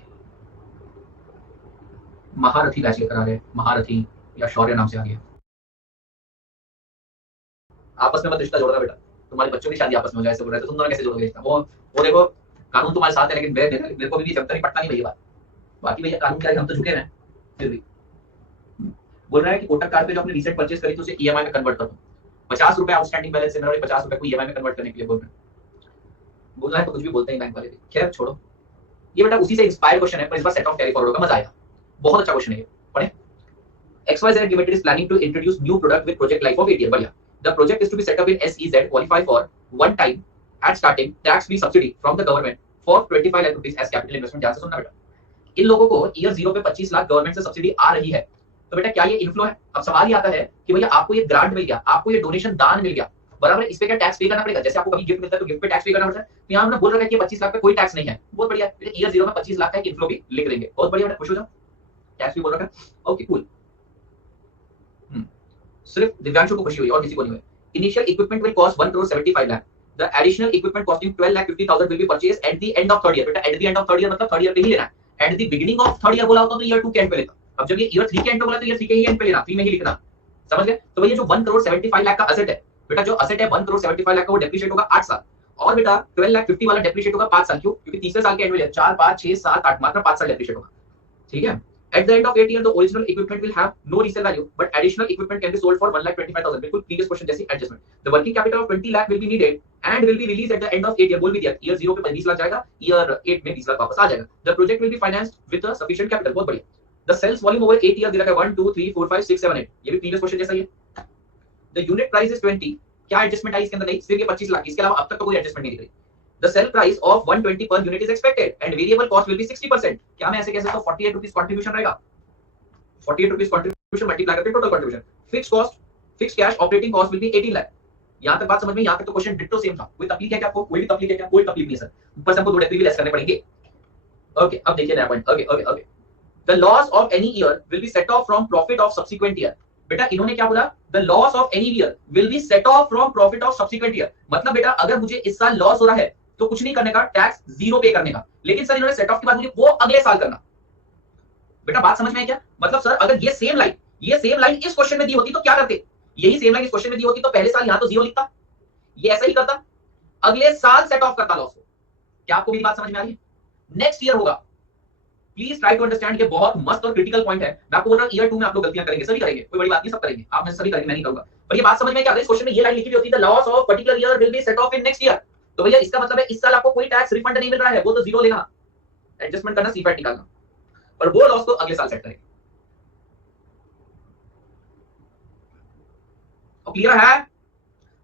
महारथी बैच लेकर आ रहे हैं, महारथी या शौर्य नाम से आ गया। आपस में मत रिश्ता जोड़ना बेटा, तुम्हारे बच्चों की शादी आपस में हो जाए, ऐसे बोल रहे तो तुम दोनों कैसे जोड़ोगे रिश्ता? वो देखो कानून तुम्हारे साथ है, लेकिन मेरे को भी जब तक पटता नहीं भैया बात। बाकी भैया कानून क्या है, हम तो झुके हैं फिर भी। बोल रहा है कि कोटक कार्ड पे जो आपने रीसेंट परचेस करी तो उसे ईएमआई में कन्वर्ट कर दो। 50 रुपए आउटस्टैंडिंग बैलेंस है मेरा, 50 रुपए को ईएमआई में कन्वर्ट करने के लिए बोल रहे हैं। बोल रहा है तो कुछ भी बोलते हैं बैंक वाले भी, खैर छोड़ो। ये बेटा उसी से इंस्पायर क्वेश्चन है, पर इस बार सेट ऑफ कैरी फॉरवर्ड का मजा आएगा, बहुत अच्छा क्वेश्चन है ये, पढ़े। XYZ Limited is planning to introduce new product with project life of 8 years. बढ़िया। The project is to be set up in SEZ, qualify for one time at starting tax free subsidy from the government for 25 lakh rupees as capital investment। ध्यान से सुनना बेटा, इन लोगों को year 0 पे 25 lakh government से subsidy आ रही है। तो बेटा क्या ये इनफ्लो है? अब सवाल ये आता है कि भैया आपको ये ग्रांट मिल गया, आपको ये डोनेशन दान मिल गया, बराबर है, इस पे क्या टैक्स पे करना पड़ेगा? जैसे आपको कभी गिफ्ट मिलता है तो गिफ्ट पे टैक्स पे करना पड़ता है, तो यहाँ हमने बोल रखा है कि 25 लाख पे कोई टैक्स नहीं है। बहुत बढ़िया, ईयर 0 में 25 लाख का एक इनफ्लो भी लिख देंगे, बहुत बढ़िया बेटा, खुश हो जाओ। टैक्स भी बोल रखा है, ओके कूल। सिर्फ दिव्यांशु को खुशी हुई और किसी को नहीं हुई। Initial equipment will cost 1 crore 75 lakh। The additional equipment costing 12,50,000 will be purchase at the end of third year. बेटा at the end of third year मतलब थर्ड ईयर पे ही लेना है, at the beginning of third year बोला होता तो year 2 के एंड पे लेता। अब जब ये ईयर 3 के एंड पे बोला तो ईयर 3 के ही एंड पे लेना, 3 में ही लिखना, समझ गए? तो भैया जो 1 crore 75 लाख का असेट है बेटा, जो असेट है 1 crore 75 लाख का, वो डेप्रिशिएट होगा 8 साल, और बेटा 12,50,000 वाला डेप्रिशिएट होगा 5 साल। क्यों? क्योंकि तीसरे साल के एंड में 4 5 6 7 8 मात्र 5 साल डेप्रिशिएट होगा, ठीक है। At the end of 8 years, the original equipment will have no resale value, but additional equipment can be sold for 1,25,000। बिल्कुल previous question जैसी adjustment। The working capital of 20 lakh will be needed and will be released at the end of 8 year। बोल भी दिया, year 0 पे 20 लाख जाएगा, year 8 में 20 लाख वापस आ जाएगा। The project will be financed with a sufficient capital। बहुत बढ़िया। The sales volume over 8 years दिया है 1 2 3 4 5 6 7 8। ये भी previous question जैसा ही है। The unit price is 20। क्या एडजस्टमेंट आई इसके अंदर? नहीं, सिर्फ ये 25 लाख, इसके अलावा अब तक तो कोई एडजस्टमेंट नहीं दिख रही। The sell price of 120 per unit is expected and variable cost will be 60%। क्या मैं ऐसे कह सकता हूं 48 रुपीस कंट्रीब्यूशन रहेगा, 48 रुपीस कंट्रीब्यूशन मल्टीप्लाई करके total contribution. Fix cost, fix cash operating cost will B 18 lakh. यहां तक बात समझ में? यहां तक तो क्वेश्चन डिट्टो सेम था, कोई तकलीफ है क्या आपको? कोई भी तकलीफ है क्या? कोई तकलीफ नहीं सर, ऊपर से हमको दो डेप्री भी लेस करने पड़ेंगे। ओके अब देखिए नया point, okay okay okay. The loss of any year will be set of from profit of subsequent year. बेटा इन्होंने क्या बोला? The loss of any year will be set of from profit of subsequent year. मतलब बेटा अगर मुझे इस साल लॉस हो रहा है तो कुछ नहीं करने का, टैक्स 0 पे करने का, लेकिन सर इन्होंने सेट ऑफ की बात मुझे वो अगले साल करना। बेटा बात समझ में है क्या? मतलब सर अगर ये सेम लाइन इस क्वेश्चन में दी होती तो क्या करते? यही सेम लाइन इस क्वेश्चन में दी होती तो पहले साल यहां तो 0 लिखता, ये ऐसा ही करता, अगले साल सेट ऑफ करता लॉस को। क्या आपको मेरी बात समझ में आ रही है? नेक्स्ट ईयर होगा, प्लीज ट्राई टू अंडरस्टैंड। ये बहुत मस्त और क्रिटिकल पॉइंट है। मैं आपको बोल रहा हूं ईयर 2 में आप लोग गलतियां करेंगे, सभी करेंगे, कोई बड़ी बात नहीं, सब करेंगे, आप में से सभी करेंगे, मैं नहीं करूंगा। पर ये बात समझ में क्या? अगर इस क्वेश्चन में ये लाइन लिखी होती the loss of particular year will be set of in next year, तो भैया इसका मतलब है इस साल आपको कोई टैक्स रिफंड नहीं मिल रहा है, वो तो 0 लेना, एडजस्टमेंट करना, सीपैट निकालना, और वो लॉस को अगले साल सेट करेंगे। क्लियर है?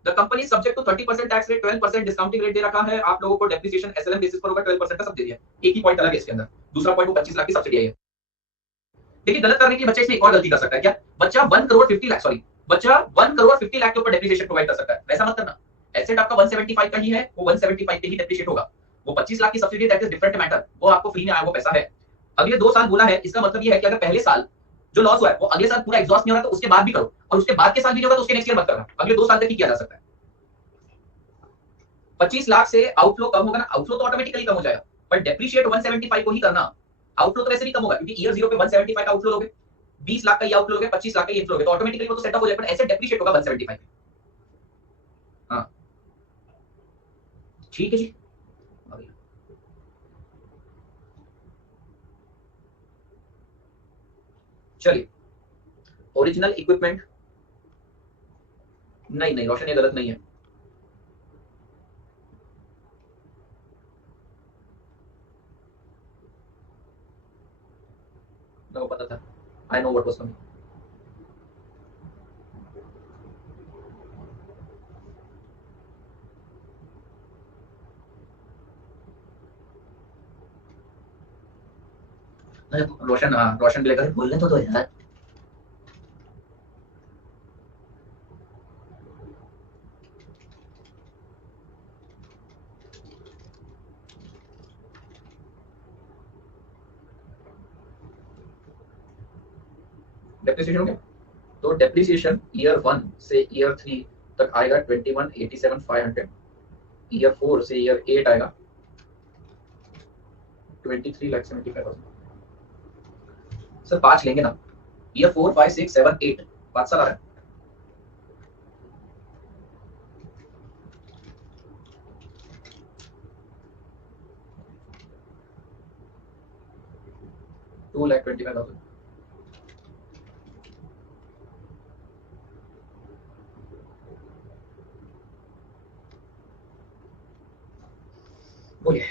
The company subject to 30% tax rate, 12% discounting rate दे रखा है आप लोगों को, डेप्रिसिएशन एसएलएम बेसिस पर होगा, 12% का सब दे दिया। एक ही पॉइंट अलग है इसके अंदर, दूसरा पॉइंट वो 25 लाख की सब्सिडी है। देखिए गलत करने की बच्चा इसमें एक और गलती कर सकता है। क्या? बच्चा 1 crore 50 लाख, सॉरी, बच्चा 1 crore 50 लाख के ऊपर डेप्रिसिएशन प्रोवाइड कर सकता है। वैसा मत करना, एसेट आपका 175 का ही है, वो 175 पे ही डेप्रिशिएट होगा। वो 25 लाख की subsidy that is different matter, वो आपको फ्री में आया वो पैसा है। अगले 2 साल बोला है, इसका मतलब ये है कि अगर पहले साल जो लॉस हुआ है वो अगले साल पूरा एग्जॉस्ट नहीं हो रहा तो उसके बाद भी करो, और उसके बाद के साल भी नहीं होगा तो उसके नेक्स्ट ईयर मत करना, अगले 2 साल तक ही किया जा सकता है। 25 लाख से आउटफ्लो कम होगा ना, आउटफ्लो तो ऑटोमेटिकली कम हो जाएगा, पर डेप्रिशिएट 175 को ही करना। आउटफ्लो तो वैसे भी कम होगा क्योंकि ईयर 0 पे 175 का आउटफ्लो लोगे, 20 लाख का ये आउटफ्लो लोगे, 25 लाख का ये इनफ्लो लोगे, तो ऑटोमेटिकली वो तो सेट अप हो जाएगा, पर ऐसे डेप्रिशिएट होगा 175। हां ठीक है जी। चलिए ओरिजिनल इक्विपमेंट, नहीं रोशन ये गलत नहीं है। मेरे को पता था, I know what was coming. Roshan, हाँ रोशन भी लेकर बोलने तो दो यार। डेप्रिसिएशन हो गया, तो डेप्रिसिएशन ईयर 1 से ईयर 3 तक आएगा 21,87,500, ईयर 4 से ईयर 8 आएगा 23,75,000। सर 5 लेंगे ना, ईयर 4 5 6 7 8 5 साल आ रहा है। $2,25,000। बोलिए।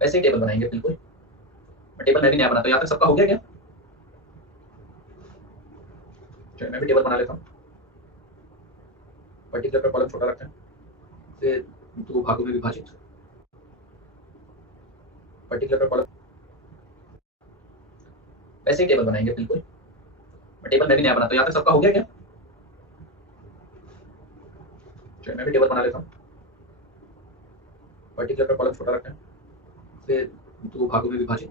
ऐसे ही टेबल बनाएंगे बिल्कुल। टेबल मैं भी नया बनाता हूँ। यहाँ तक सबका हो गया क्या? चलो मैं भी टेबल बना लेता हूँ। पर्टिकुलर का कॉलम छोटा रखते हैं, फिर 2 भागों में विभाजित। पर्टिकुलर का कॉलम ऐसे ही टेबल बनाएंगे बिल्कुल। टेबल मैं भी नया बनाता हूँ। यहाँ तक सबका हो गया क्या? चलो मैं भी टेबल बना लेता हूँ। पर्टिकुलर का कॉलम छोटा रखते हैं, फिर 2 भागों में विभाजित।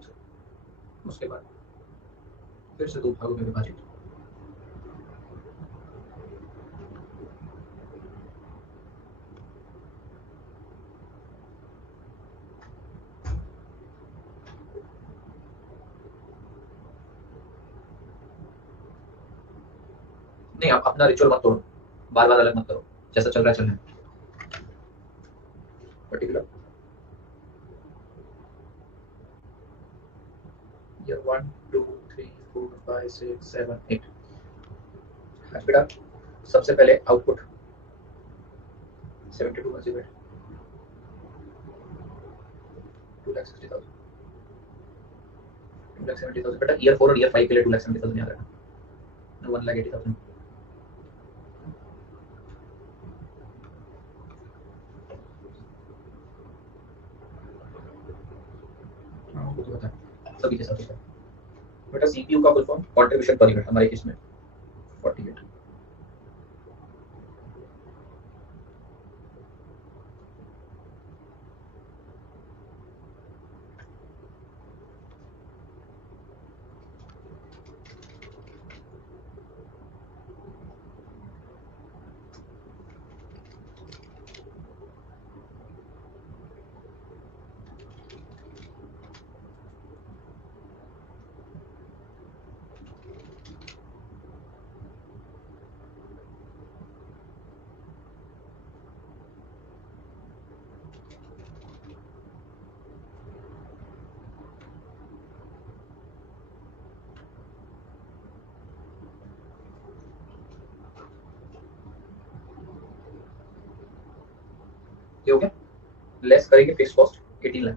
उसके बाद फिर से 2 भागों में विभाजित। नहीं, आप अपना रिचुअल मत तोड़ो, बार बार अलग मत करो, जैसा चल रहा है चल रहा है। Particular year 1 2 3 4 5 6 7 8। आज बेटा सबसे पहले आउटपुट 72 का 2,60,000 2,70,000 बेटा। ईयर 4 और ईयर 5 के लिए 2,70,000 याद रखना। 1,80,000। हाँ वो तो बता सभी के साथ होता है बेटा। सीपीयू का full form contribution per unit हमारे केस में 48। ये हो गया। लेस करेंगे फिक्स कॉस्ट 18 लाख।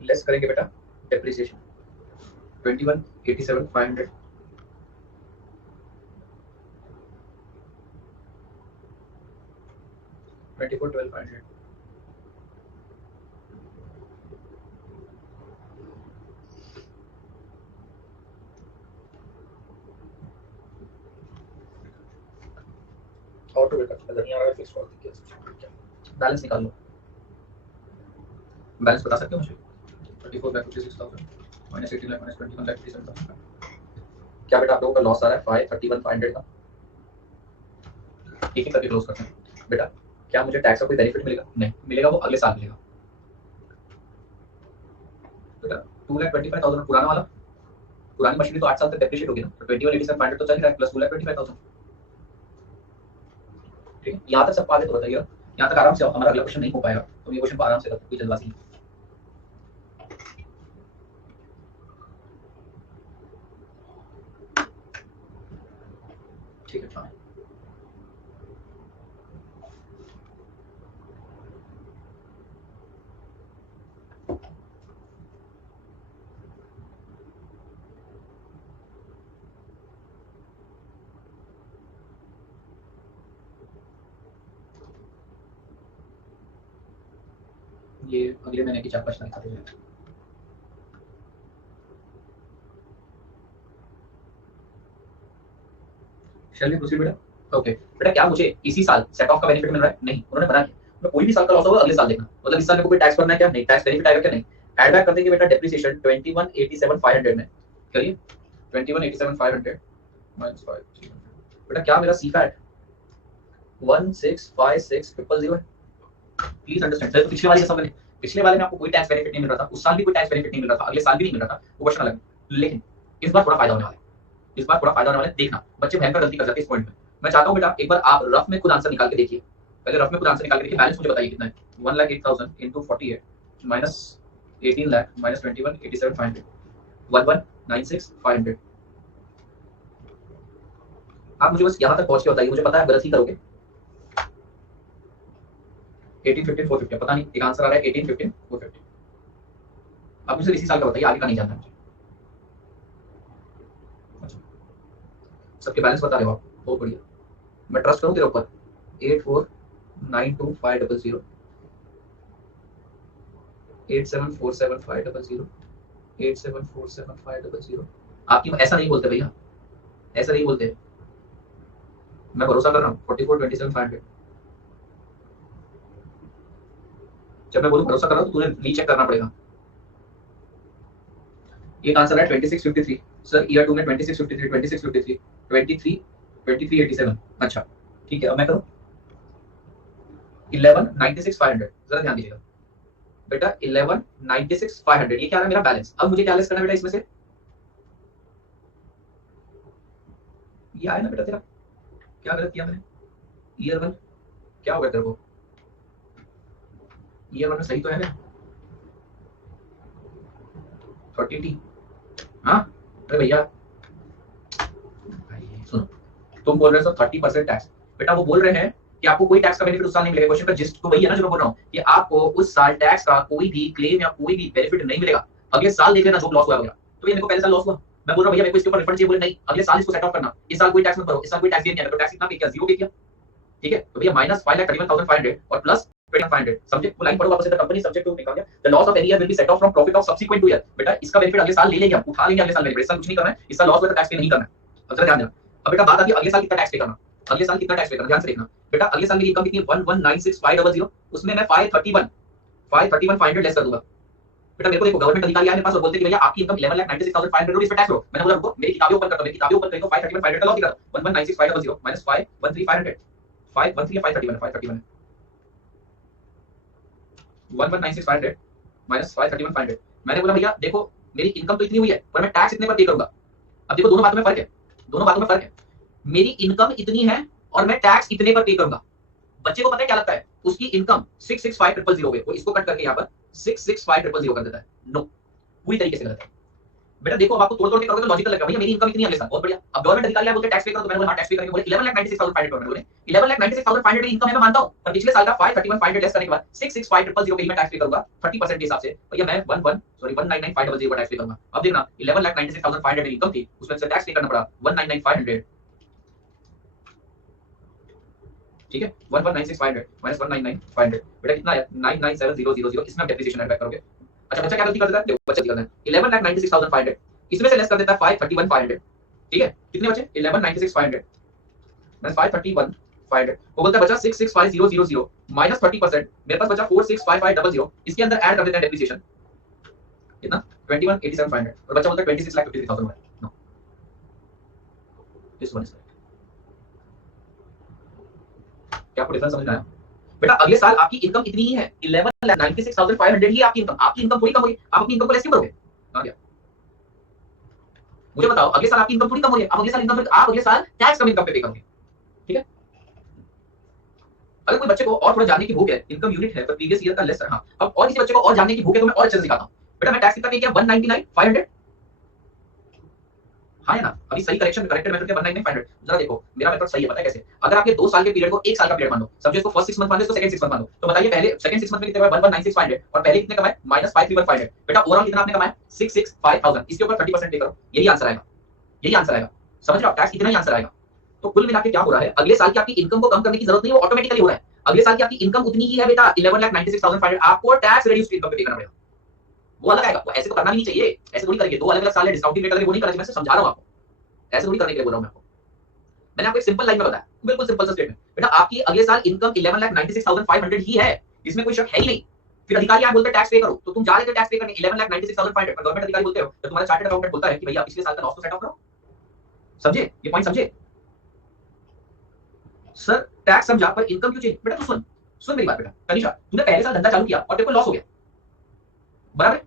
लेस करेंगे बेटा डेप्रिसिएशन 21,87,500। 24,12,500। ऑटो बेटा नजर नहीं आ रहा है फिक्स कॉस्ट। बैलेंस निकाल लो। बैलेंस बता सकते हो मुझे? 24,56,000 माइनस 18 लाख माइनस 21,57,000। क्या बेटा आप लोगों का लॉस आ रहा है 531,500 का? एक एक करके क्लोज करते हैं बेटा। क्या मुझे टैक्स का कोई बेनिफिट मिलेगा? नहीं मिलेगा, वो अगले साल मिलेगा बेटा। 2,25,000 पुराना वाला, पुरानी मशीनरी तो 8 साल तक डेप्रिशिएट होगी ना, तो 21,87,500 तो चल ही रहा है प्लस 2,25,000। ठीक है, यहाँ तक सब आगे तो बताइए। यहाँ तक आराम से आओ, हमारा अगला क्वेश्चन नहीं हो पाएगा तो ये क्वेश्चन को आराम से करो, कोई जल्दबाजी नहीं। ठीक है फाइन। ये अगले महीने की 4-5 तारीख तक हो जाएगा। चलिए प्रोसीड बेटा। ओके बेटा, क्या मुझे इसी साल सेट ऑफ का बेनिफिट मिल रहा है? नहीं, उन्होंने बना किया तो कोई भी साल का लॉस होगा अगले साल देखना, मतलब इस साल में कोई टैक्स भरना है क्या, नहीं, टैक्स बेनिफिट आएगा क्या, नहीं। ऐड बैक कर देंगे बेटा डेप्रिसिएशन 2187,500 में, करिए 2187,500 माइनस 5, बेटा क्या मेरा सी फैट 1656000 है। Please understand. तो पिछले वाले सब में, पिछले वाले में आपको कोई टैक्स बेनिफिट नहीं मिल रहा था, उस साल भी कोई टैक्स बेनिफिट नहीं मिल रहा था, अगले साल भी नहीं मिल रहा था, वो क्वेश्चन अलग है। लेकिन इस बार थोड़ा फायदा होने वाला है, इस बार थोड़ा फायदा होने वाला है। देखना बच्चे भयंकर गलती कर जाते हैं इस पॉइंट में। मैं चाहता हूं बेटा एक बार आप रफ में खुद आंसर निकाल के देखिए, पहले रफ में खुद आंसर निकाल के देखिए। बैलेंस मुझे बताइए कितना है, 1,08,000 into 48 माइनस 18 लाख माइनस 21,87,500 11,96,500। आप मुझे बस यहां तक पहुंच के बताइए, मुझे पता है गलत ही करोगे। 1815,450 पता नहीं, एक आंसर आ रहा है 1815,450। आप मुझे इसी साल का बताइए, आगे का नहीं जानना मुझे। अच्छा, सबके बैलेंस बता रहे हो आप, बहुत बढ़िया, मैं ट्रस्ट करूं तेरे ऊपर। 84922500 874750 874750। आपकी ऐसा नहीं बोलते भैया, ऐसा नहीं बोलते, मैं भरोसा कर रहा हूँ। 4427,500 जब मैं बोलूं भरोसा कर रहा हूं तो तुझे रीचेक करना पड़ेगा। एक आंसर है 2653 सर, ईयर 2 में 2653 2653 23 2387। अच्छा ठीक है, अब मैं करूं 11,96,500। जरा ध्यान दीजिएगा बेटा, 11,96,500 ये क्या रहा मेरा बैलेंस। अब मुझे क्या लेस करना बेटा इसमें से, ये आया ना बेटा तेरा, क्या गलत किया मैंने। ईयर 1 क्या हो गया तेरे को, ईयर 1 में सही तो है ना 30T। हाँ अरे भैया सुनो, तुम बोल रहे हो 30% टैक्स, बेटा वो बोल रहे हैं कि आपको कोई टैक्स का बेनिफिट उस साल नहीं मिलेगा। क्वेश्चन का जिस्ट तो वही है ना जो मैं बोल रहा हूँ कि आपको उस साल टैक्स का कोई भी क्लेम या कोई भी बेनिफिट नहीं मिलेगा, अगले साल देख लेना जो लॉस हुआ वगैरह। तो ये मेरे को पहले साल लॉस हुआ, मैं बोल रहा हूँ भैया मेरे को इसके ऊपर रिफंड चाहिए, बोले नहीं अगले साल इसको सेट ऑफ करना, इस साल कोई टैक्स मत भरो, इस साल कोई टैक्स नहीं है, तो टैक्स कितना पे किया, 0 पे किया। ठीक है, तो भैया माइनस 5,31,500 और प्लस 21,500 सब्जेक्ट को लाइन पढ़ो वापस, द कंपनी सब्जेक्ट टू निकाल दिया, the loss of any year will be set of from profit of subsequent year. बेटा इसका बेनिफिट अगले साल ले लेंगे, हम उठा लेंगे अगले साल बेनिफिट, इस साल कुछ नहीं करना है, इस साल लॉस हुआ तो टैक्स पे नहीं करना है। अब जरा ध्यान देना, अब बेटा बात आती है अगले साल कितना टैक्स पे करना, अगले साल कितना टैक्स पे करना, ध्यान से देखना बेटा। अगले साल मेरी इनकम कितनी है 11,96,500, उसमें मैं 531,500 लेस कर दूंगा। बेटा मेरे को देखो गवर्नमेंट अधिकारी आए मेरे पास और बोलते हैं कि भैया आपकी इनकम 11,96,500 इस पे टैक्स करो। मैंने बोला रुको मेरी किताबें ओपन करता हूं, मेरी किताबें ओपन करेंगे 531,500 का लॉस निकालो, 11,96,500 माइनस 513,500 513 या 531 531 11,96,500 माइनस 531,500। मैंने बोला भैया देखो मेरी इनकम तो इतनी हुई है पर मैं टैक्स इतने पर पे करूंगा। अब देखो दोनों बातों में फर्क है, दोनों बातों में फर्क है। मेरी इनकम इतनी है और मैं टैक्स इतने पर पे करूंगा। बच्चे को पता है क्या लगता है, उसकी इनकम 665,000 हो गई, वो इसको कट करके यहाँ पर 665,000 कर देता है। नो, पूरी तरीके से गलत है बेटा। देखो अब आपको तोड़ तोड़ के करोगे तो लॉजिकल लगेगा, भैया मेरी इनकम इतनी है अगले साल, बहुत बढ़िया। अब गवर्नमेंट अधिकारी बोलते हैं टैक्स पे करो, तो मैंने बोला हां टैक्स पे करेंगे, बोले 11,96,500 मैंने बोले 11,96,500 इनकम है मैं मानता हूं, पर पिछले साल का 531,500 लेस करने के बाद 665,000 पे मैं टैक्स पे करूंगा 30% के हिसाब से, भैया मैं 199,500 का टैक्स पे करूंगा। अब देखना 11,96,500 मेरी इनकम थी, उसमें से टैक्स पे करना पड़ा 199,500। ठीक है, 11,96,500 माइनस 199,500 बेटा कितना आया 997,000, इसमें डेप्रिसिएशन ऐड बैक करोगे। अच्छा बच्चा क्या गलती कर देता है, देखो बच्चा गलती करता है 11,96,500 इसमें से लेस कर देता है 531,500। ठीक है, कितने बचे 11,96,500 माइनस 531,500, वो बोलता है बचा 665,000 माइनस 30%, मेरे पास बचा 465500, इसके अंदर ऐड कर देते हैं डेप्रिसिएशन कितना 21,87,500 और बच्चा बोलता है 26,53,000 है। नो, दिस वन इज क्या आपको डिफरेंस समझ में आया बेटा। अगले साल आपकी इनकम इतनी ही है 11,96,500 ही आपकी इनकम, आपकी इनकम थोड़ी कम होगी, आप अपनी इनकम को लेस क्यों करोगे। आ गया, मुझे बताओ अगले साल आपकी इनकम थोड़ी कम हो रही है, आप अगले साल इनकम आप अगले साल टैक्स कम इनकम पे करोगे। ठीक है, अगर कोई बच्चे को और थोड़ा जानने की भूख है, इनकम यूनिट है पर प्रीवियस ईयर का लेस रहा, अब और किसी बच्चे को और जानने की भूख है तो मैं और अच्छे से सिखाता हूं बेटा। मैं टैक्स कितना पे किया 199,500, हाँ है ना, अभी सही करेक्शन करेक्टेड मेथड के 199,500। जरा देखो मेरा मेथड सही है, पता है कैसे, अगर आप ये 2 साल के पीरियड को 1 साल का पीरियड मान लो, समझो इसको फर्स्ट 6 मंथ मान लो, इसको सेकंड 6 मंथ मान लो, तो बताइए पहले सेकंड 6 मंथ में कितने कमाए 1,196,500 और पहले कितने कमाए -531,500। बेटा ओवरऑल कितना आपने कमाया 665,000, इसके ऊपर 30% पे करो, यही आंसर आएगा, यही आंसर आएगा, समझ रहे हो आप, टैक्स इतना ही आंसर आएगा। तो कुल मिला के क्या हो रहा है, अगले साल की आपकी इनकम को कम करने की जरूरत नहीं है, वो ऑटोमेटिकली हो रहा है। अगले साल की आपकी इनकम उतनी ही है बेटा 11,96,500, आपको टैक्स रिड्यूस इनकम पे पे करना पड़ेगा, वो अलग आएगा। वो ऐसे तो करना नहीं चाहिए, ऐसे थोड़ी करेंगे, 2 अलग-अलग साल है डिस्काउंटिंग रेट करेंगे, वो नहीं करना चाहिए, मैं समझा रहा हूं आपको, ऐसे थोड़ी करने के लिए बोल रहा हूं मैं आपको। मैंने आपको एक सिंपल लाइन में बताया, बिल्कुल सिंपल सा स्टेटमेंट। बेटा आपकी अगले साल इनकम 11,96,500 ही है, इसमें कोई शक है ही नहीं। फिर अधिकारी आप बोलते हैं टैक्स पे करो, तो तुम जा रहे थे टैक्स पे करने 11,96,500, पर गवर्नमेंट अधिकारी बोलते हो, तो तुम्हारा चार्टर्ड अकाउंटेंट बोलता है कि भैया पिछले साल का लॉस तो सेट ऑफ करो। समझे ये पॉइंट? समझे सर? टैक्स समझा पर इनकम क्यों चेंज? बेटा तू सुन, सुन मेरी बात बेटा। तनिषा, तूने पहले साल धंधा चालू किया और तेरे को लॉस हो गया, बराबर?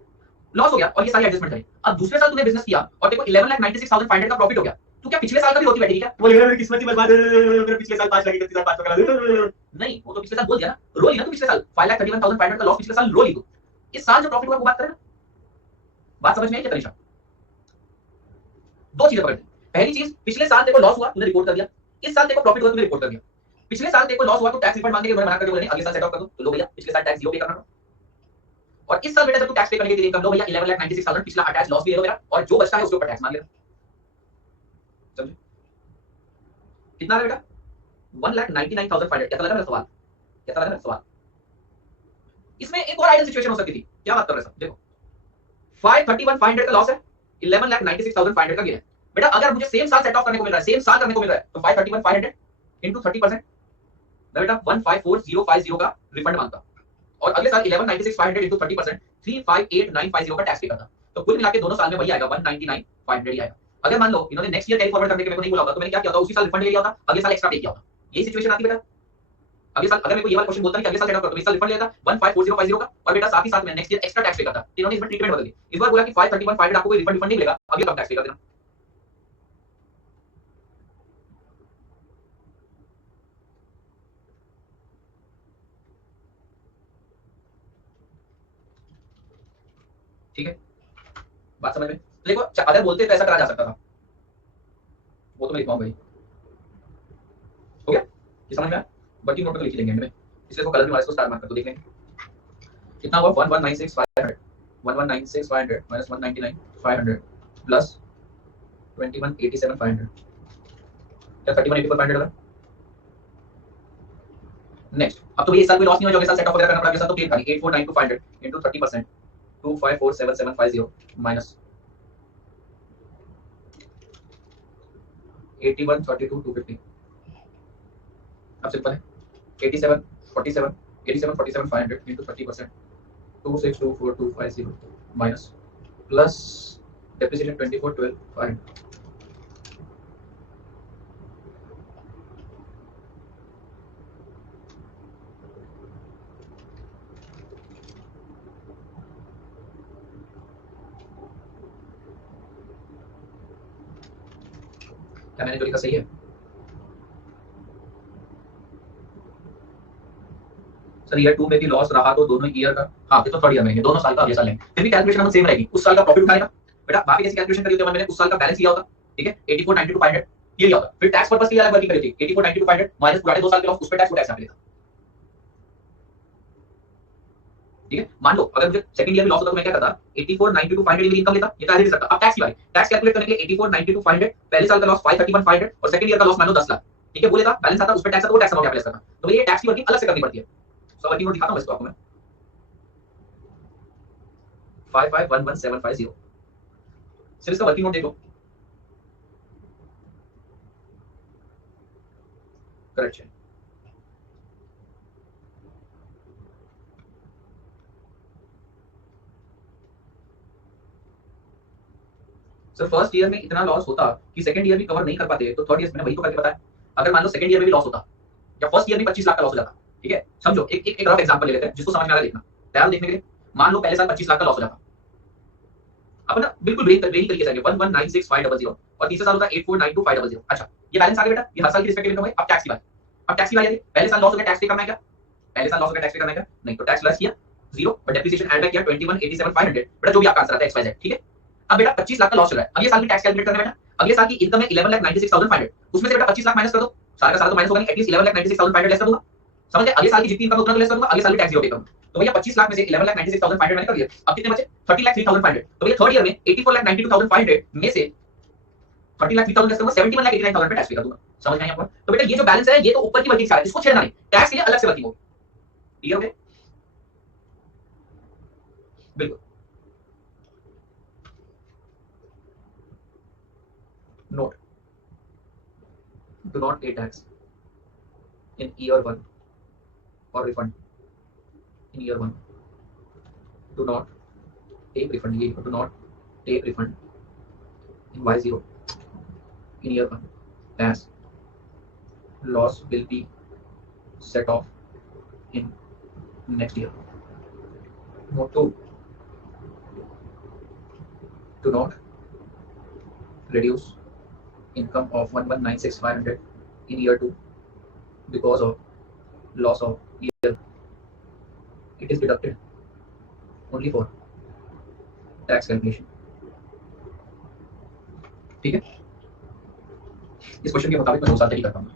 लॉस हो गया और ये सारी एडजस्टमेंट करी। अब दूसरे साल तूने बिजनेस किया और तेरे को 11,96,500 का प्रॉफिट हो गया, तू क्या पिछले साल का भी रोती बैठेगी क्या? बोले मेरी किस्मत ही बर्बाद, मेरे पिछले साल 5 लाख 31,500 करा। नहीं, वो तो पिछले साल बोल दिया ना, रो ली ना तू पिछले साल 5,31,500 का लॉस पिछले साल रो ली तू। इस साल जो प्रॉफिट हुआ वो बात करें ना। बात समझ में आई क्या तनिषा? दो चीजें पकड़। पहली चीज, पिछले साल तेरे को लॉस हुआ, तूने रिपोर्ट कर दिया। इस साल तेरे को प्रॉफिट हुआ, तूने रिपोर्ट कर दिया। पिछले साल तेरे को लॉस हुआ तो टैक्स रिफंड मांगने के मना करके बोले अगले साल सेट ऑफ कर दो, तो लो भैया पिछले साल टैक्स जीरो पे करना। और इस साल बेटा जब तू टैक्स पे करने के लिए इनकम लो भैया 11,96,000 पिछला अटैच लॉस भी ले लो मेरा, और जो बचता है उसके ऊपर टैक्स मांग लेना। समझे? कितना है बेटा? 1,99,500। क्या लगा मेरा सवाल? कैसा लगा मेरा सवाल? इसमें एक और आइडियल सिचुएशन हो सकती थी। क्या बात कर रहे हैं सब? देखो 531,500 का लॉस है, 11,96,500 का गेन है। बेटा अगर मुझे सेम साल सेट ऑफ करने को मिल रहा है, सेम साल करने को मिल रहा है, तो 531,500 इंटू 30%, मैं बेटा 154,050 का रिफंड मांगता, और अगले साल 11,96,500 इंटू 30%, 358,950 का टैक्स पे करता। तो कुल मिला के दोनों साल में वही आएगा, 199,500 ही आएगा। अगर मान लो इन्होंने नेक्स्ट ईयर कैरी फॉरवर्ड करने के मेरे को नहीं बोला होता, तो मैंने क्या किया होता? उसी साल रिफंड ले लिया होता, अगले साल एक्स्ट्रा पे किया होता। यही सिचुएशन आती है बेटा। अगले साल अगर मेरे को ये वाला क्वेश्चन बोलता है कि अगले साल सेट ऑफ कर दो, इस साल रिफंड लेता 154,050 का, और बेटा साथ ही साथ में नेक्स्ट ईयर एक्स्ट्रा टैक्स पे करता। इन्होंने इसमें ट्रीटमेंट बदल दी। इस बार बोला कि 531,500 आपको कोई रिफंड नहीं मिलेगा, अगले कम टैक्स पे कर देना। ठीक है, बात समझ में? देखो अगर बोलते तो ऐसा करा जा सकता था, वो तो मैं लिखवाऊंगा ही। हो गया ये समझ में आया? वर्किंग नोट पे लिख लेंगे एंड में, इसलिए इसको कलर भी हमारे को स्टार मार्क कर दो, देख लेंगे कितना हुआ। 1196,500 1196,500 माइनस 199,500 प्लस 21,87,500, क्या 31,84,500 लगा? नेक्स्ट, अब तो भैया इस साल कोई लॉस नहीं हुआ जो अगले साल सेट ऑफ वगैरह करना पड़ा, अगले साल तो क्लियर खाली 84,92,500 इनटू 30% 2547,750 माइनस 81,32,250। अब सिंपल है, 87,47,500 इनटू 30% 26,24,250 माइनस प्लस डेप्रिसिएशन 24,12,500। क्या मैंने जो लिखा सही है? सर ईयर 2 में भी लॉस रहा तो दोनों ईयर का, हाँ ये तो थर्ड ईयर में, दोनों साल का अगले साल लेंगे, फिर भी कैलकुलेशन हम सेम रहेगी। उस साल का प्रॉफिट उठाएगा बेटा, वहां पे कैसी कैलकुलेशन करी होती है, मैंने उस साल का बैलेंस लिया होता, ठीक है 84,92,500 ये लिया होता, फिर टैक्स पर्पस के लिए अलग वर्किंग करी थी 84,92,500 माइनस पुराने 2 साल के लॉस, उस पे टैक्स को टैक्स पे लेता। ठीक है, मान लो अगर मुझे सेकंड ईयर में लॉस होता तो मैं क्या करता? 84,92,500 मेरी इनकम लेता, ये तो ऐसे ही सकता। अब टैक्स की बारी, टैक्स कैलकुलेट करने के लिए 84,92,500 पहले साल का लॉस 531,500 और सेकंड ईयर का लॉस मान लो 10 लाख, ठीक है वो लेता, बैलेंस आता, उस पे टैक्स आता, वो टैक्स अमाउंट अप्लाई करता। तो ये टैक्स की वर्किंग अलग से करनी पड़ती है। सो वर्किंग नोट दिखाता हूं इसको आपको मैं, 55,11,750 सिर्फ इसका वर्किंग नोट देखो। करेक्शन सर फर्स्ट ईयर में इतना लॉस होता कि सेकंड ईयर भी कवर नहीं कर पाते, तो थर्ड ईयर में वही तो करके बताया। अगर मान लो सेकंड ईयर में भी लॉस होता या फर्स्ट ईयर में 25 लाख का लॉस हो जाता, ठीक है समझो एक एक रफ एग्जांपल ले लेते हैं जिसको समझ में आ रहा है, देखना तैयार हो देखने के लिए। मान लो पहले साल 25 लाख का लॉस हो जाता, अब ना बिल्कुल ब्रेक तरीके से आगे 1196500 और तीसरे साल होता 8492,500। अच्छा ये बैलेंस आ गया बेटा, ये हर साल की रिस्पेक्टिव इनकम है। अब टैक्स की बात, अब टैक्स की बात आती है, पहले साल लॉस हो गया, टैक्स पे करना है क्या? पहले साल लॉस हो गया, टैक्स पे करना है क्या? नहीं, तो टैक्स लेस किया जीरो और डेप्रिसिएशन ऐड किया 21,87,500 बेटा, जो भी आपका आंसर आता है XYZ, ठीक है। अब बेटा 25 लाख का लॉस चल रहा है, अगले साल की टैक्स कैलकुलेट करना है बेटा। अगले साल की इनकम है 11,96,500, उसमें से बेटा 25 लाख माइनस कर दो, सारा का सारा तो माइनस होगा नहीं, एटलीस्ट 11,96,500 लेस कर दूंगा। समझ गए? अगले साल की जितनी इनकम उतना तो लेस कर दूंगा, अगले साल की टैक्स जीरो पे करूंगा। तो भैया 25 लाख में से 11,96,500 मैंने कर दिया, अब कितने बचे? 30,03,500। तो भैया थर्ड ईयर में 84,92,500 में से 30,03,000 लेस करूंगा, 71,89,000 पे टैक्स पे कर दूंगा। समझ में आया आपको? तो बेटा ये जो बैलेंस है ये तो ऊपर की वर्किंग है, इसको छेड़ना नहीं, टैक्स के लिए अलग से वर्किंग होगी। क्लियर हो गया? बिल्कुल। Note not pay tax in year 1 or refund in year 1. Do not take refund. Do not take refund in Y0 in year 1 as loss will be set off in next year. Note 2. Do not reduce income of 1,196,500 in year 2 because of loss of year. It is deducted only for tax calculation. ठीक है, इस question के मुताबिक मैं 2 साल तक ही कर पाऊंगा,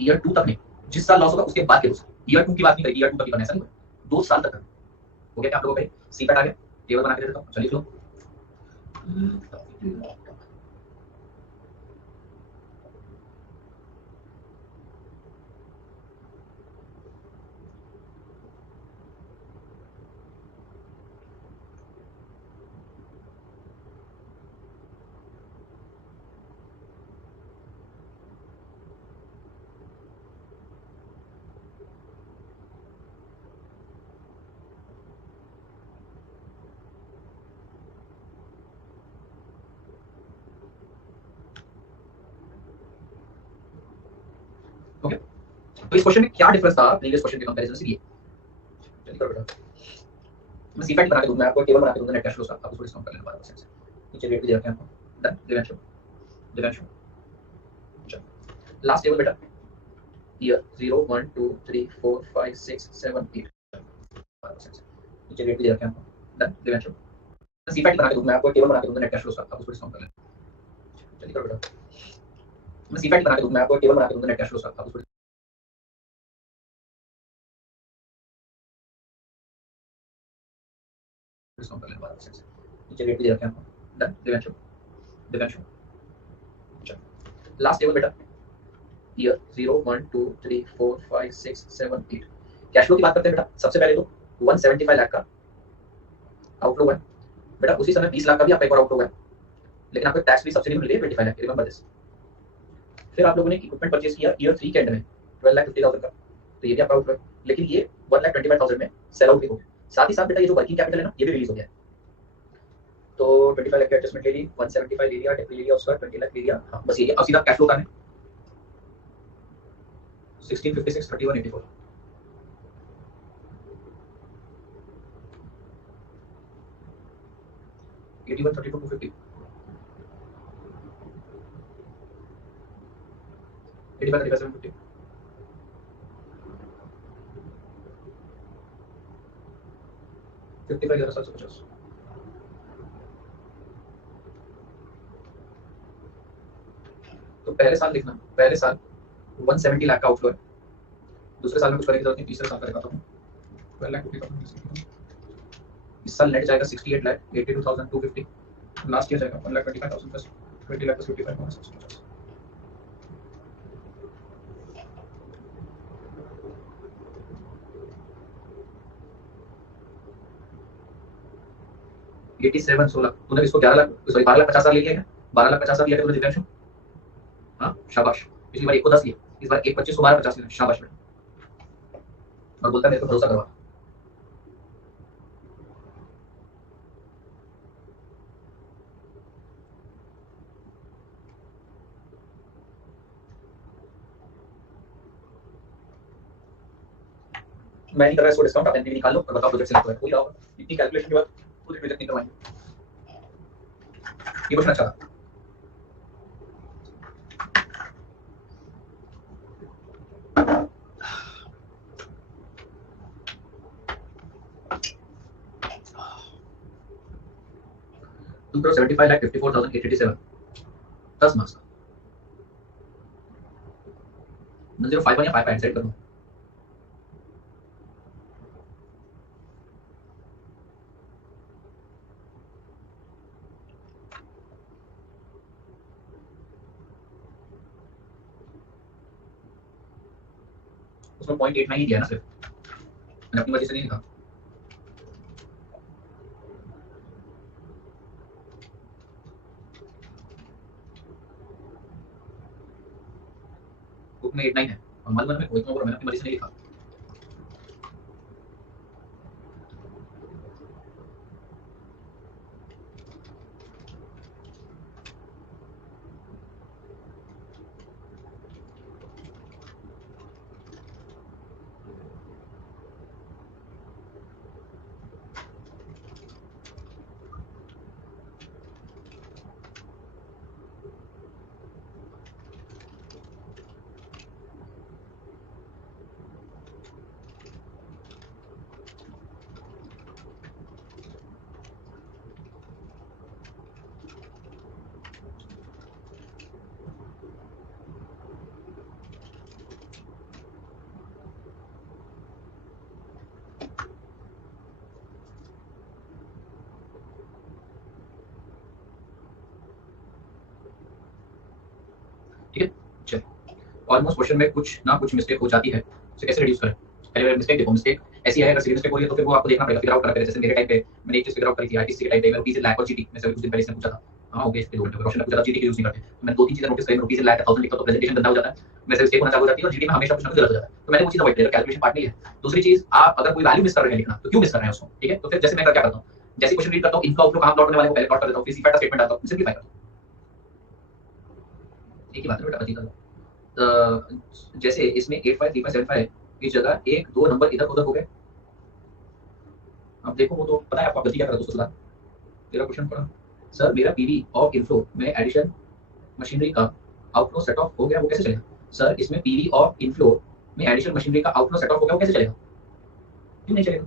ईयर 2 तक नहीं, जिस साल लॉस होगा उसके बाद के 2 साल, ईयर 2 की बात नहीं करी, ईयर 2 तक ही करना है, ऐसा नहीं 2 साल तक। हो गया क्या आप लोगों का? सी पैट आ गया, टेबल बना के दे देता हूं, चलिए लो। ओके, तो इस क्वेश्चन में क्या डिफरेंस था प्रीवियस क्वेश्चन के कंपैरिजन से? ये चलिए करो बेटा, मैं सी पैट बना के दूंगा, आपको टेबल बना के दूंगा नेट कैश फ्लो का, आप उसको डिस्काउंट कर लेना 12% से, नीचे रेट भी दे रखे हैं आपको। डन, दिव्यांशु चलो लास्ट टेबल बेटा, ईयर 0 1 2 3 4 5 6 7 8 12% से, नीचे रेट भी दे रखे हैं आपको। डन, दिव्यांशु सी पैट बना के दूंगा, आपको टेबल बना के दूंगा नेट कैश फ्लो का, आप उसको डिस्काउंट कर लेना। चलिए करो बेटा, मैं सी पैट बना के दूंगा, आपको टेबल बना के दूंगा नेट कैश फ्लो का, आप उसको डिस्काउंट कर लेना 12% से, नीचे रेट भी दे रखे हैं आपको। डन, दिव्यांशु चलो लास्ट टेबल बेटा, ईयर 0 1 2 3 4 5 6 7 8 कैश फ्लो की बात करते हैं बेटा। सबसे पहले तो 175 लाख का आउटफ्लो है बेटा, उसी समय 20 लाख का भी आपका एक और आउटफ्लो है, लेकिन आपको टैक्स फ्री सब्सिडी मिल रही है 25 लाख, रिमेंबर दिस। फिर आप लोगों ने इक्विपमेंट परचेज किया ईयर 3 के एंड में 12,50,000 का, तो ये भी आपका आउटफ्लो है, लेकिन ये 1,25,000 में सेल आउट भी हो गया। साथ ही साथ बेटा ये जो वर्किंग कैपिटल है ना, ये भी रिलीज हो गया है, तो 25 लाख की एडजस्टमेंट ले ली, 175 ले लिया, डेप्री ले लिया, उसका 20 लाख ले लिया। हाँ बस ये अब सीधा कैश फ्लो का है 1656 3184 81 32 250 85 35 750 55 11,750। तो पहले साल लिखना, पहले साल 170 लाख का आउटफ्लो है, दूसरे साल में कुछ करने की जरूरत नहीं, तीसरे साल का दिखाता हूँ 12 लाख 50,000। इस साल नेट जाएगा 68 लाख 82,250, लास्ट ईयर जाएगा 1,25,000 प्लस 20 लाख प्लस 55,650। 87 16 तूने इसको 11 लाख सॉरी 12,50,000 ले लिया क्या? 12,50,000 लिया क्या तूने दिव्यांशु? हाँ शाबाश, पिछली बार 1 को 10 लिया, इस बार 1 25 को 12,50 लेना, शाबाश बेटा। और बोलता मेरे को भरोसा करवा, मैं नहीं कर रहा इसको डिस्काउंट, आप एनपीवी निकाल लो और बताओ प्रोजेक्ट सिलेक्ट हो कोई आओ, इतनी कैलकुलेशन के बाद पूरी प्रोजेक्ट नहीं करवाएंगे। ये क्वेश्चन अच्छा था। टू करोड़ 75,54,887 10 मार्क्स का 051 या 5 सेट कर दो। उसमें 0.89 ही दिया ना सिर्फ, मैंने अपनी वजह से नहीं लिखा। बुक में 8-9 है और मन में कोई मैंने अपनी मर्जी से नहीं लिखा। ठीक है, चल ऑलमोस्ट क्वेश्चन में कुछ ना कुछ मिस्टेक हो जाती है, उसे कैसे रिड्यूस करें? पहले मिस्टेक देखो, मिस्टेक ऐसी है, अगर सीरियस मिस्टेक हो रही है तो फिर वो आपको देखना पड़ेगा, फिगर आउट करना पड़ेगा। जैसे मेरे टाइम पे मैंने एक चीज फिगर आउट करी थी आईटीसी के टाइम पे, मैं रुपीज इन लैक और जीटी में से कुछ दिन पहले इसने पूछा था। हाँ ओके, इसके 2 घंटे रोशन ने पूछा था जीटी के यूज नहीं करते, तो मैंने 2-3 चीजें नोटिस करी, रुपीज इन लैक 1000 लिखा तो प्रेजेंटेशन गंदा हो जाता है, मैं से मिस्टेक होना चालू हो जाती है और जीटी में हमेशा कुछ ना कुछ गलत हो जाता है, तो मैंने वो चीज अवॉइड किया, कैलकुलेशन पार्ट नहीं है। दूसरी चीज, आप अगर कोई वैल्यू मिस कर रहे हैं लिखना तो क्यों मिस कर रहे हैं उसको, ठीक है? तो फिर जैसे मैं क्या करता हूँ, जैसे क्वेश्चन रीड करता हूँ, इनफ्लो आउटफ्लो कहां प्लॉट होने वाले को पहले प्लॉट कर देता हूँ, फिर सीफैट का स्टेटमेंट डालता हूँ, सिंपलीफाई करता हूँ। एक ही बात है बेटा, बची जैसे इसमें 853575 की जगह 1-2 नंबर इधर उधर हो गए। अब देखो वो तो पता है आपको, गलती क्या करा दोस्तों। मेरा क्वेश्चन पढ़ा, सर मेरा पीवी ऑफ इनफ्लो में एडिशन मशीनरी का आउटफ्लो सेट ऑफ हो गया, वो कैसे चलेगा? सर इसमें पीवी ऑफ इनफ्लो में एडिशन मशीनरी का आउटफ्लो सेट ऑफ हो गया, वो कैसे चलेगा? क्यों नहीं चलेगा?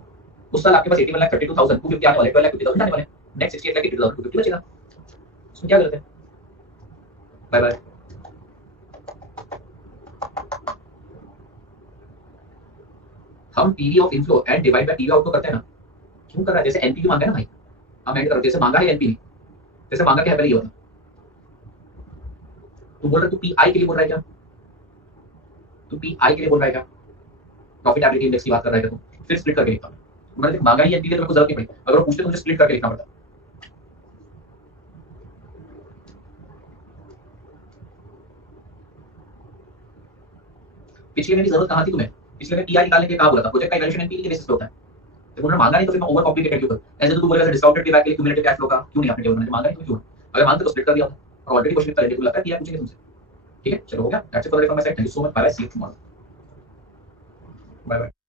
उस साल आपके पास 81,32,000 250 आने वाले, 12,50,000 आने वाले, नेक्स्ट 68,82,000 250 बचेगा। उसमें क्या गलत है? Bye bye. हम PV of inflow and divide by PV outflow करते हैं ना, क्यों कर रहा है? जैसे एनपीवी मांगा है ना भाई, हम ऐड करो, जैसे मांगा है एनपीवी, जैसे मांगा क्या है पहले ये बता। तू बोल रहा, तू पीआई के लिए बोल रहा है क्या? तू पीआई के लिए बोल रहा है क्या? प्रॉफिटेबिलिटी इंडेक्स की बात कर रहा है क्या तू? फिर स्प्लिट करके लिखता हूं। मैंने मांगा ही एनपीवी तो मेरे को जरूरत नहीं पड़ी, अगर वो पूछते तो मुझे स्प्लिट करके लिखना पड़ता। पिछले में भी जरूरत कहां थी तुम्हें? पिछले में पीआई निकालने के कहा बोला था, प्रोजेक्ट का इवैल्यूएशन एनपीवी के बेसिस पे होता है। तो उन्होंने मांगा नहीं तो फिर मैं ओवर कॉम्प्लिकेटेड क्यों करूं? ऐसे तो तू बोलेगा डिस्काउंटेड पे बैक के लिए क्यूमुलेटिव कैश फ्लो का क्यों नहीं आपने टेबल मैंने मांगा नहीं तो क्यों? अगर मांगते तो स्प्लिट कर दिया होता, और ऑलरेडी क्वेश्चन इतना रिलेटेबल लगता है कि यार पूछेंगे तुमसे। ठीक है, चलो हो गया, that's it for the from my side, thank you so much, bye bye, see you tomorrow, bye bye.